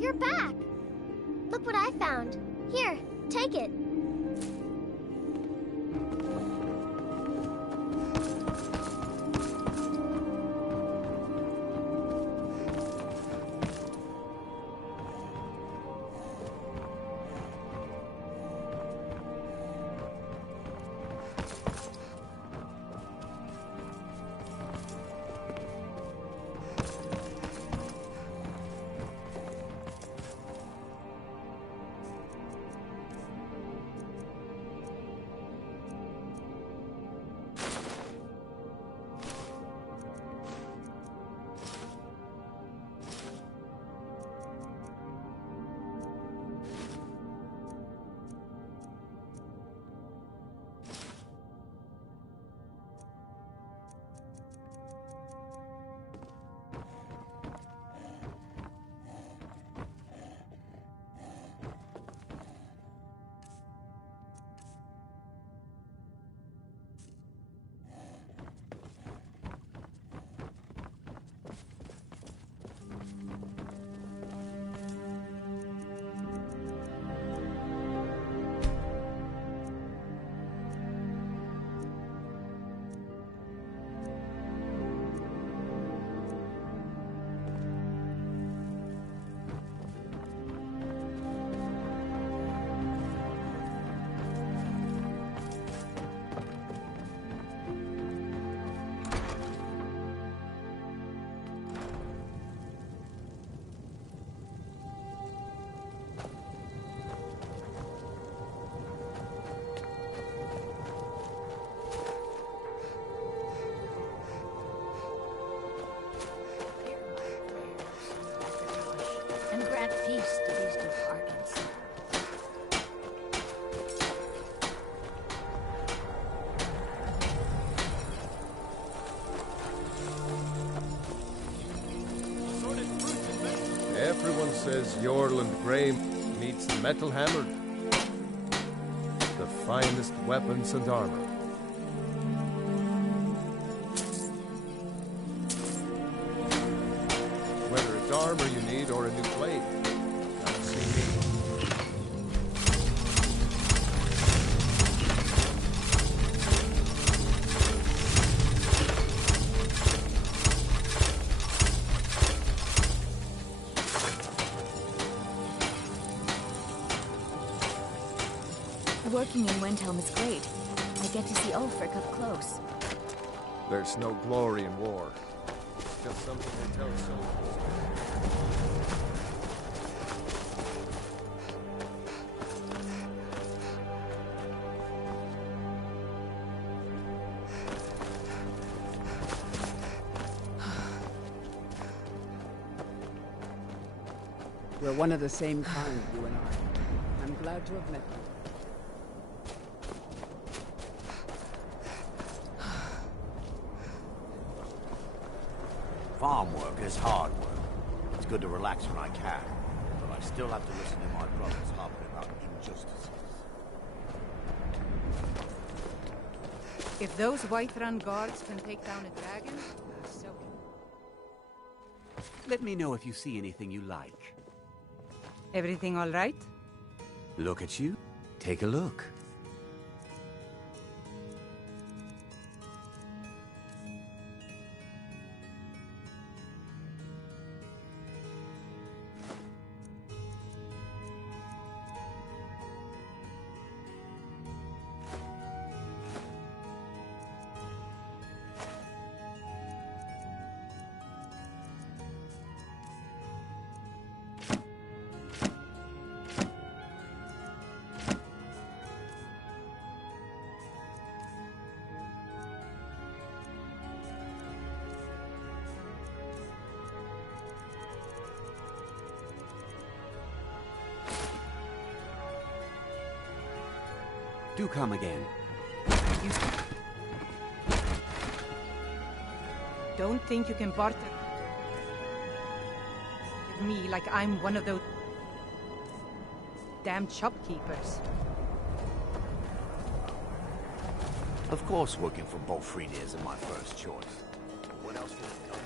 You're back! Look what I found. Here, take it. feast of these departments. Everyone says Yorland Grey meets the Metal Hammered. The finest weapons and armor. Whether it's armor you need or a new blade, come see me. Working in Windhelm is great. I get to see Ulfric up close. There's no glory in war. Just something they tell soldiers. We're one of the same kind, you and I. I'm glad to have met you. Farm work is hard work. It's good to relax when I can, but I still have to listen to my brothers harping about injustices. If those Whiterun guards can take down a dragon, so can... Let me know if you see anything you like. Everything all right? Look at you. Take a look. Do come again. Don't think you can barter with me like I'm one of those damn shopkeepers. Of course working for Bolfrida isn't my first choice. What else can I tell you?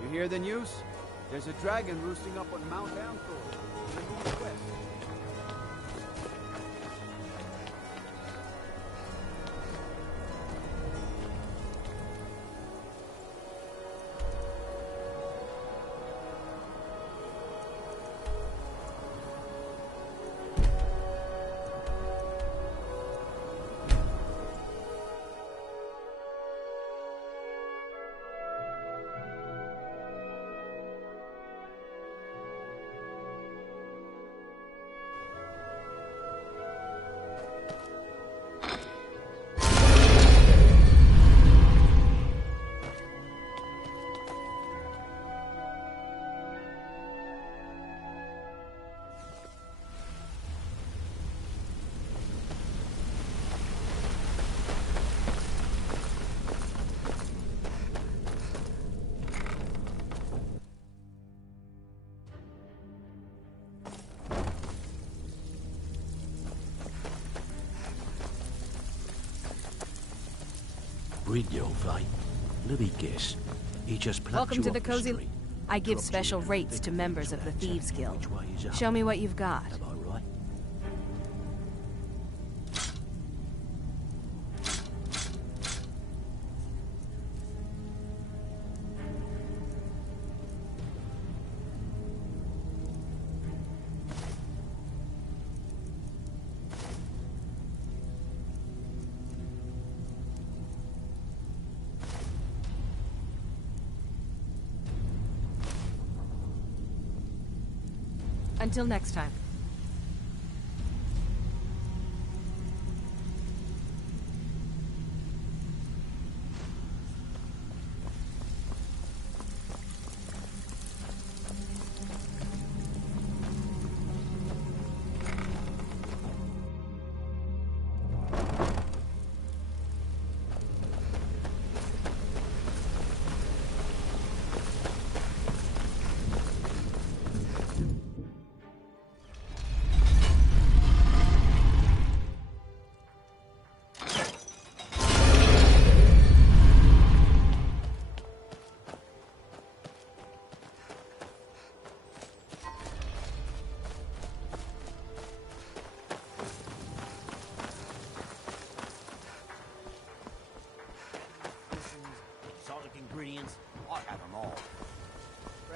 You hear the news? There's a dragon roosting up on Mount Anthor in the northwest. Brienne, let me guess. He just plucked Welcome you to off the cozy... street, I give dropped special you in, rates to members of the and Thieves tell you Guild. which way is up. Show me what you've got. Am I right? Until next time.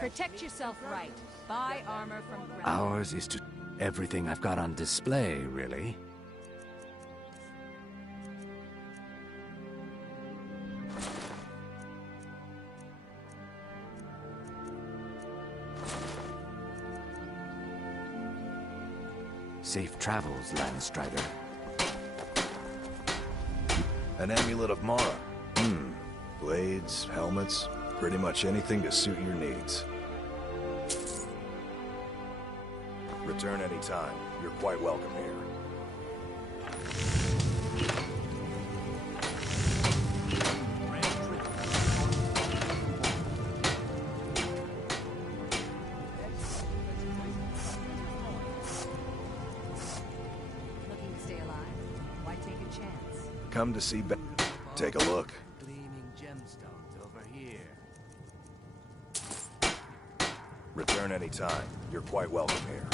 Protect yourself right. Buy armor from ground. Ours is to everything I've got on display, really. Safe travels, Landstrider. An amulet of Mara. Blades, helmets, pretty much anything to suit your needs. Return anytime. You're quite welcome here. Looking to stay alive? Why take a chance? Come to see Take a look. Gleaming gemstones over here. Return anytime. You're quite welcome here.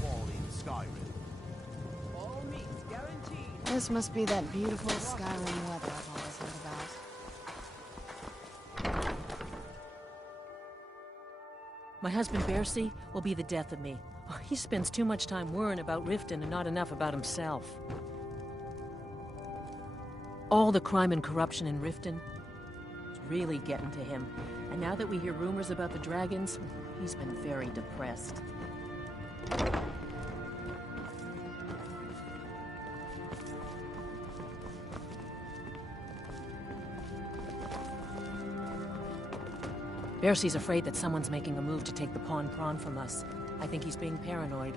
Quality in Skyrim. All meats guaranteed. This must be that beautiful Skyrim weather I've always heard about. My husband, Bercy, will be the death of me. Oh, he spends too much time worrying about Riften and not enough about himself. All the crime and corruption in Riften is really getting to him. And now that we hear rumors about the dragons, he's been very depressed. Bercy's afraid that someone's making a move to take the pawn prawn from us. I think he's being paranoid.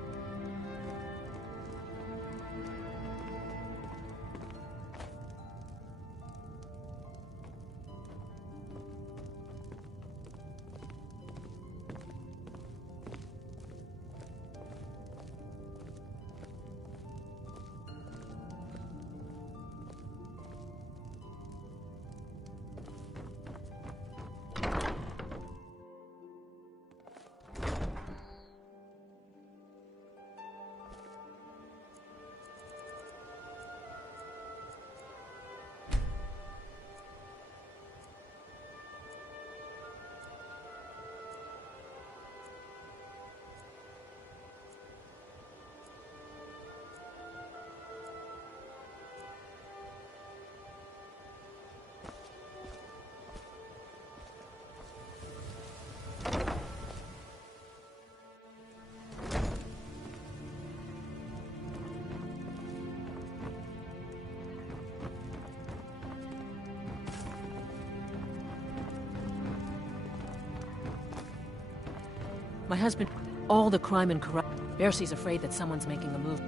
My husband, all the crime and corruption. Bercy's afraid that someone's making a move.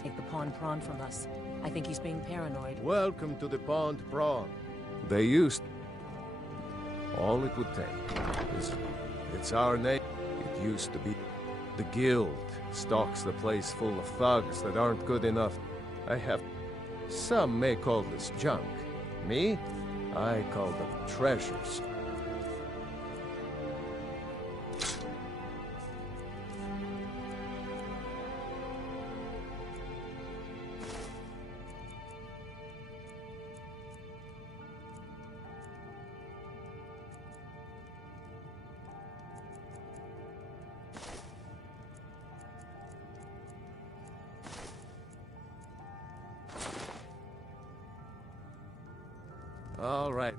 Take the pawn prawn from us. I think he's being paranoid. Welcome to the Pond Prawn. They used... All it would take is... It's our name. It used to be... The Guild stocks the place full of thugs that aren't good enough. I have... Some may call this junk. Me? I call them treasures. All right.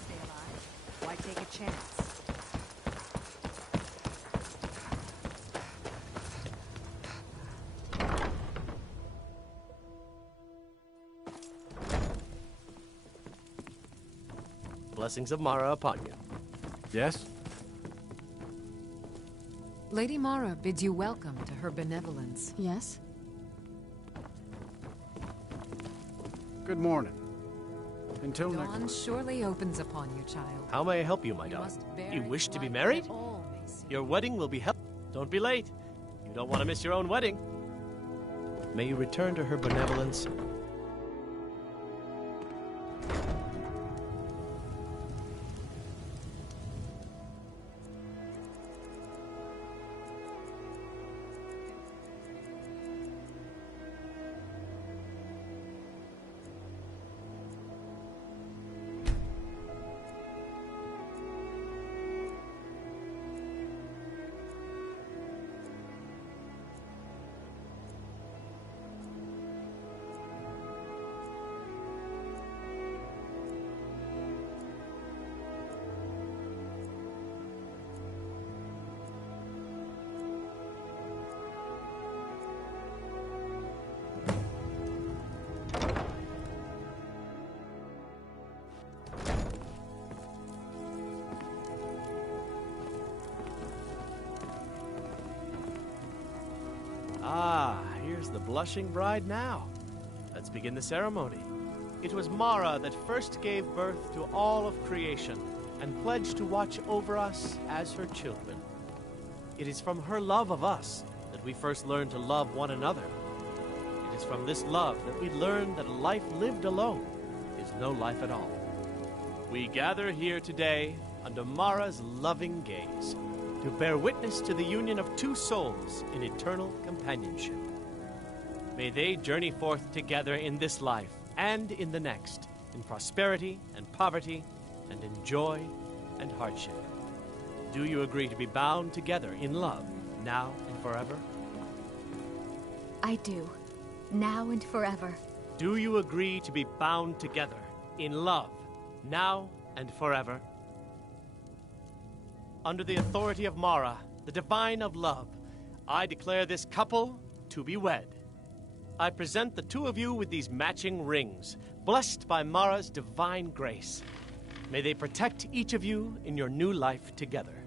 Stay alive? Why take a chance? Blessings of Mara upon you. Yes? Lady Mara bids you welcome to her benevolence. Yes? Good morning. Until next Dawn time. surely opens upon you, child. How may I help you, my daughter? You wish to be married? Your wedding will be held. Don't be late. You don't want to miss your own wedding. May you return to her benevolence. Ah, here's the blushing bride now. Let's begin the ceremony. It was Mara that first gave birth to all of creation and pledged to watch over us as her children. It is from her love of us that we first learned to love one another. It is from this love that we learn that a life lived alone is no life at all. We gather here today under Mara's loving gaze to bear witness to the union of two souls in eternal companionship. May they journey forth together in this life and in the next, in prosperity and poverty, and in joy and hardship. Do you agree to be bound together in love, now and forever? I do. Now and forever. Do you agree to be bound together in love, now and forever? Under the authority of Mara, the divine of love, I declare this couple to be wed. I present the two of you with these matching rings, blessed by Mara's divine grace. May they protect each of you in your new life together.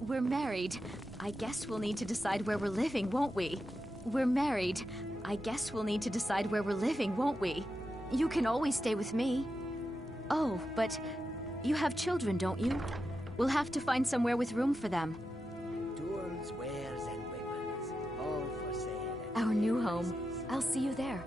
We're married. I guess we'll need to decide where we're living, won't we? We're married. I guess we'll need to decide where we're living, won't we? You can always stay with me. Oh, but you have children, don't you? We'll have to find somewhere with room for them. Tools, wares, and weapons, all for sale. Our new home. I'll see you there.